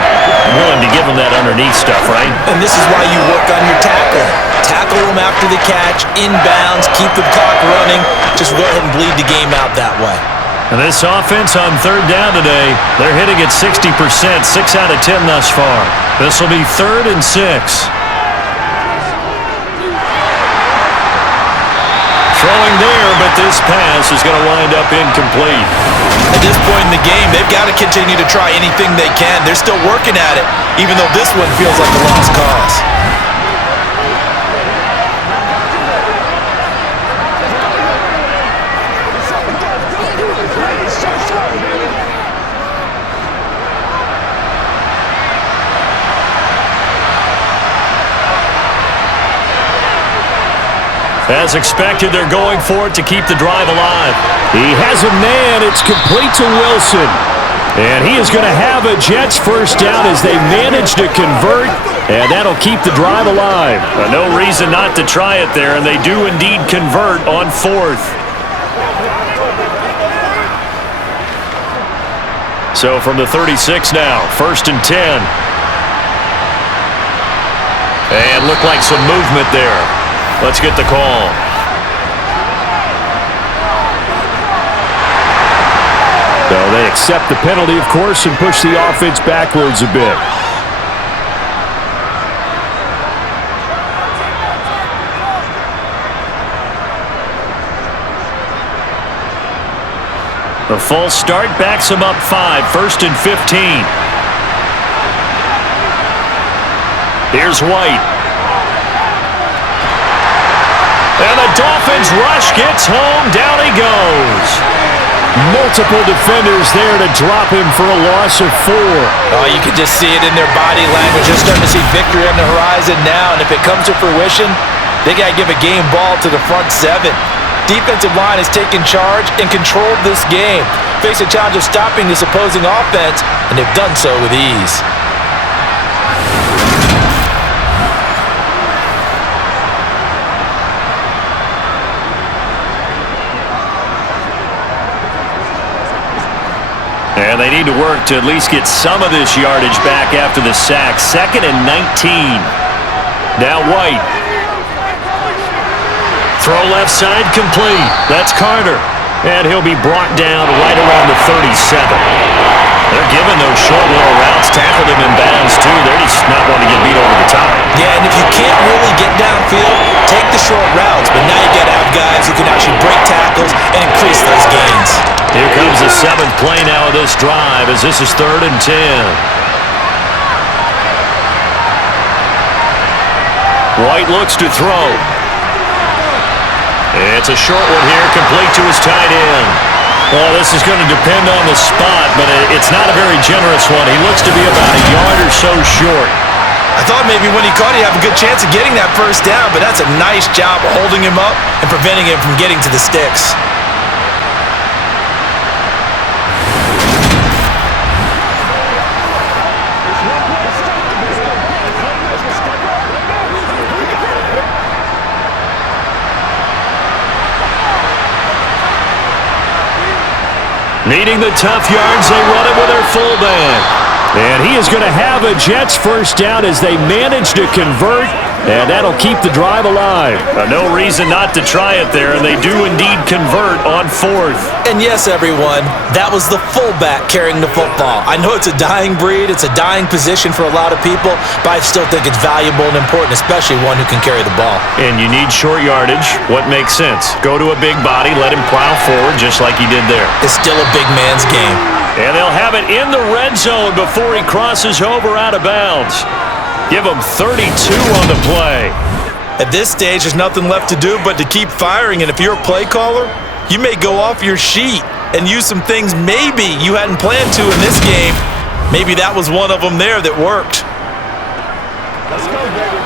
Willing to give them that underneath stuff, right? And this is why you work on your tackling. Tackle them after the catch, inbounds, keep the clock running. Just go ahead and bleed the game out that way. And this offense on third down today, they're hitting at 60%, 6 out of 10 thus far. This will be 3rd and 6. Throwing there, but this pass is going to wind up incomplete. At this point in the game, they've got to continue to try anything they can. They're still working at it, even though this one feels like a lost cause. As expected, they're going for it to keep the drive alive. He has a man. It's complete to Wilson. And he is going to have a Jets first down as they manage to convert. And that'll keep the drive alive. No reason not to try it there, and they do indeed convert on 4th. So from the 36 now, 1st and 10. And looked like some movement there. Let's get the call. So they accept the penalty, of course, and push the offense backwards a bit. The false start backs him up 5, 1st and 15. Here's White. And the Dolphins rush gets home. Down he goes. Multiple defenders there to drop him for a loss of 4. Oh, you can just see it in their body language. They're starting to see victory on the horizon now, and if it comes to fruition, they got to give a game ball to the front 7. Defensive line has taken charge and controlled this game. Face a challenge of stopping this opposing offense, and they've done so with ease. And they need to work to at least get some of this yardage back after the sack. 2nd and 19. Now White. Throw left side complete. That's Carter. And he'll be brought down right around the 37. They're giving those short little routes. Tackled him in bounds, too. They're just not wanting to get beat over the top. Yeah, and if you can't really get downfield, take the short routes. But now you got to have guys who can actually break tackles and increase those gains. Here comes the 7th play now of this drive as this is 3rd and 10. White looks to throw. It's a short one here, complete to his tight end. Well, this is going to depend on the spot, but it's not a very generous one. He looks to be about a yard or so short. I thought maybe when he caught it, he'd have a good chance of getting that first down, but that's a nice job of holding him up and preventing him from getting to the sticks. Needing the tough yards, they run it with their fullback. And he is going to have a Jets first down as they manage to convert, and that'll keep the drive alive. No reason not to try it there, and they do indeed convert on 4th. And yes, everyone, that was the fullback carrying the football. I know it's a dying breed, it's a dying position for a lot of people, but I still think it's valuable and important, especially one who can carry the ball. And you need short yardage. What makes sense? Go to a big body, let him plow forward just like he did there. It's still a big man's game. And they'll have it in the red zone before he crosses over out of bounds. Give him 32 on the play. At this stage, there's nothing left to do but to keep firing, and if you're a play caller, you may go off your sheet and use some things maybe you hadn't planned to in this game. Maybe that was one of them there that worked. Let's go, baby.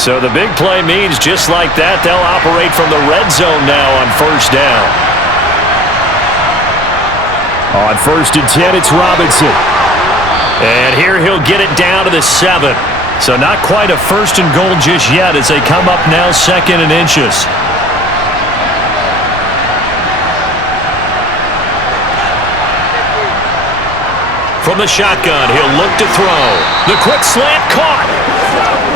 So the big play means just like that, they'll operate from the red zone now on first down. On 1st and 10, it's Robinson. And here he'll get it down to the 7. So not quite a first and goal just yet as they come up now 2nd and inches. From the shotgun, he'll look to throw. The quick slant caught.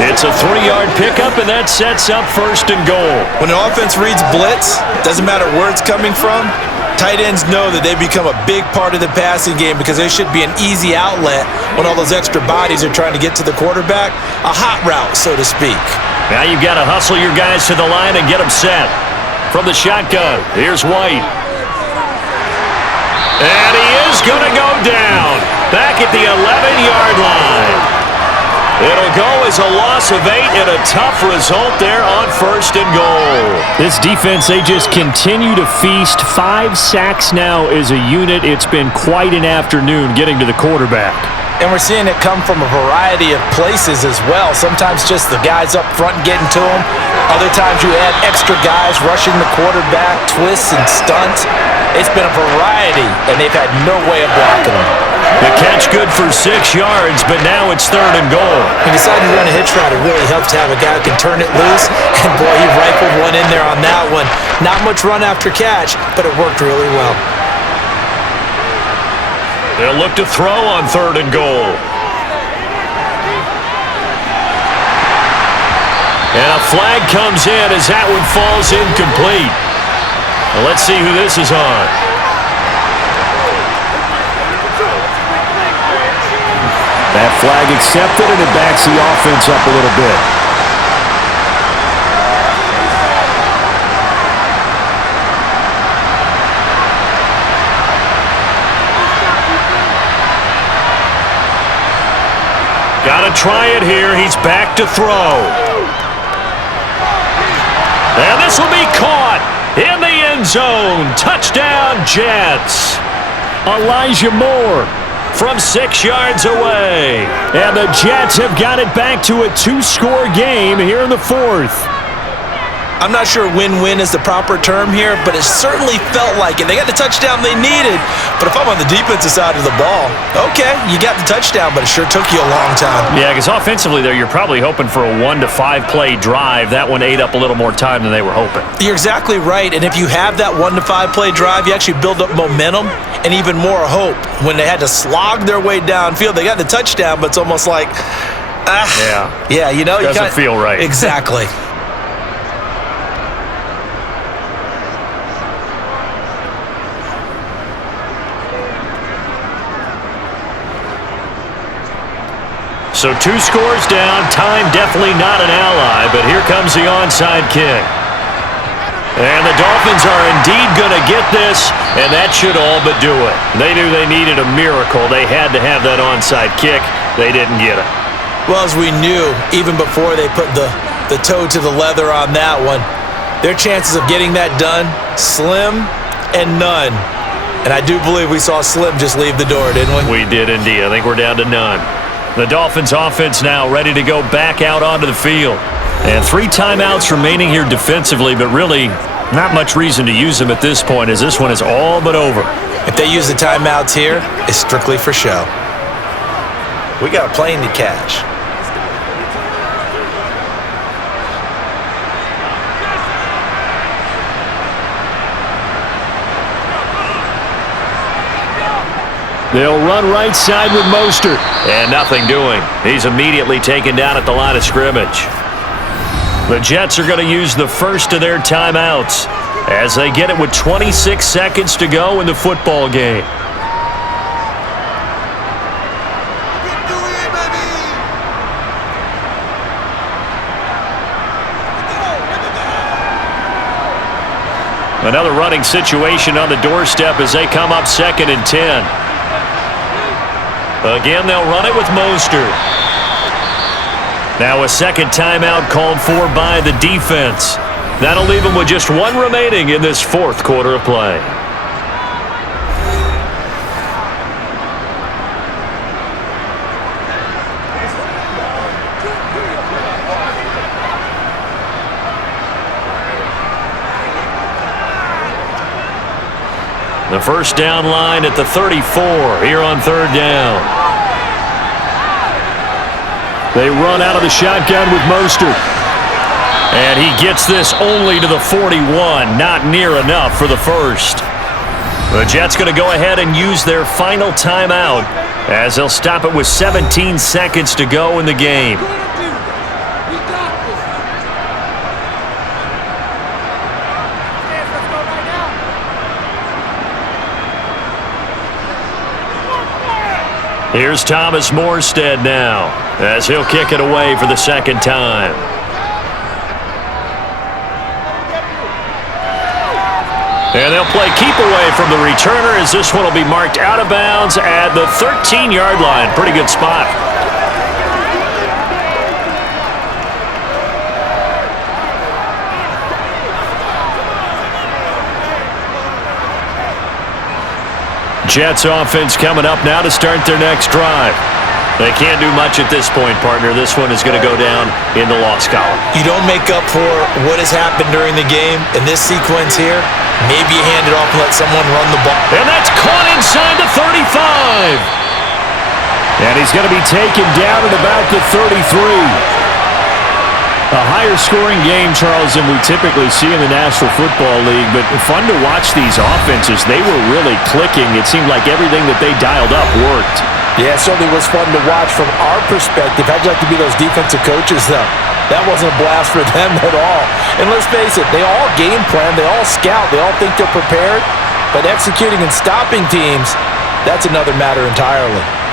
It's a 3-yard pickup, and that sets up 1st and goal. When the offense reads blitz, doesn't matter where it's coming from, tight ends know that they become a big part of the passing game because there should be an easy outlet when all those extra bodies are trying to get to the quarterback. A hot route, so to speak. Now you've got to hustle your guys to the line and get them set. From the shotgun, here's White. And he is going to go down. Back at the 11-yard line. It'll go as a loss of 8 and a tough result there on 1st and goal. This defense, they just continue to feast. 5 sacks now as a unit. It's been quite an afternoon getting to the quarterback. And we're seeing it come from a variety of places as well. Sometimes just the guys up front getting to him. Other times you add extra guys rushing the quarterback, twists and stunts. It's been a variety, and they've had no way of blocking him. The catch good for 6 yards, but now it's 3rd and goal. He decided to run a hitch route. It really helps to have a guy who can turn it loose. And boy, he rifled one in there on that one. Not much run after catch, but it worked really well. They'll look to throw on 3rd and goal. And a flag comes in as that one falls incomplete. Well, let's see who this is on. That flag accepted, and it backs the offense up a little bit. Got to try it here. He's back to throw. And this will be caught in the end zone. Touchdown, Jets. Elijah Moore from 6 yards away. And the Jets have got it back to a 2-score game here in the 4th. I'm not sure win-win is the proper term here, but it certainly felt like it. They got the touchdown they needed, but if I'm on the defensive side of the ball, okay, you got the touchdown, but it sure took you a long time. Yeah, because offensively there, you're probably hoping for a 1 to 5 play drive. That one ate up a little more time than they were hoping. You're exactly right, and if you have that 1 to 5 play drive, you actually build up momentum and even more hope. When they had to slog their way downfield, they got the touchdown, but it's almost like, yeah, you know, doesn't feel right. Exactly. So 2 scores down, time definitely not an ally, but here comes the onside kick. And the Dolphins are indeed going to get this, and that should all but do it. They knew they needed a miracle. They had to have that onside kick. They didn't get it. Well, as we knew, even before they put the toe to the leather on that one, their chances of getting that done, slim and none. And I do believe we saw Slim just leave the door, didn't we? We did indeed. I think we're down to none. The Dolphins offense now ready to go back out onto the field. And 3 timeouts remaining here defensively, but really not much reason to use them at this point as this one is all but over. If they use the timeouts here, it's strictly for show. We got a plane to catch. They'll run right side with Mostert. And nothing doing. He's immediately taken down at the line of scrimmage. The Jets are going to use the first of their timeouts as they get it with 26 seconds to go in the football game. Another running situation on the doorstep as they come up 2nd and 10. Again, they'll run it with Mostert. Now a second timeout called for by the defense. That'll leave them with just 1 remaining in this 4th quarter of play. The first down line at the 34 here on 3rd down. They run out of the shotgun with Mostert. And he gets this only to the 41. Not near enough for the first. The Jets going to go ahead and use their final timeout as they'll stop it with 17 seconds to go in the game. Here's Thomas Morstead now as he'll kick it away for the second time. And they'll play keep away from the returner as this one will be marked out of bounds at the 13-yard line. Pretty good spot. Jets offense coming up now to start their next drive. They can't do much at this point, partner. This one is going to go down in the loss column. You don't make up for what has happened during the game in this sequence here. Maybe you hand it off and let someone run the ball. And that's caught inside the 35. And he's going to be taken down at about the 33. A higher scoring game, Charles, than we typically see in the National Football League, but fun to watch these offenses. They were really clicking. It seemed like everything that they dialed up worked. Yeah, it certainly was fun to watch from our perspective. How'd you like to be those defensive coaches, though? That wasn't a blast for them at all. And let's face it, they all game plan, they all scout, they all think they're prepared, but executing and stopping teams, that's another matter entirely.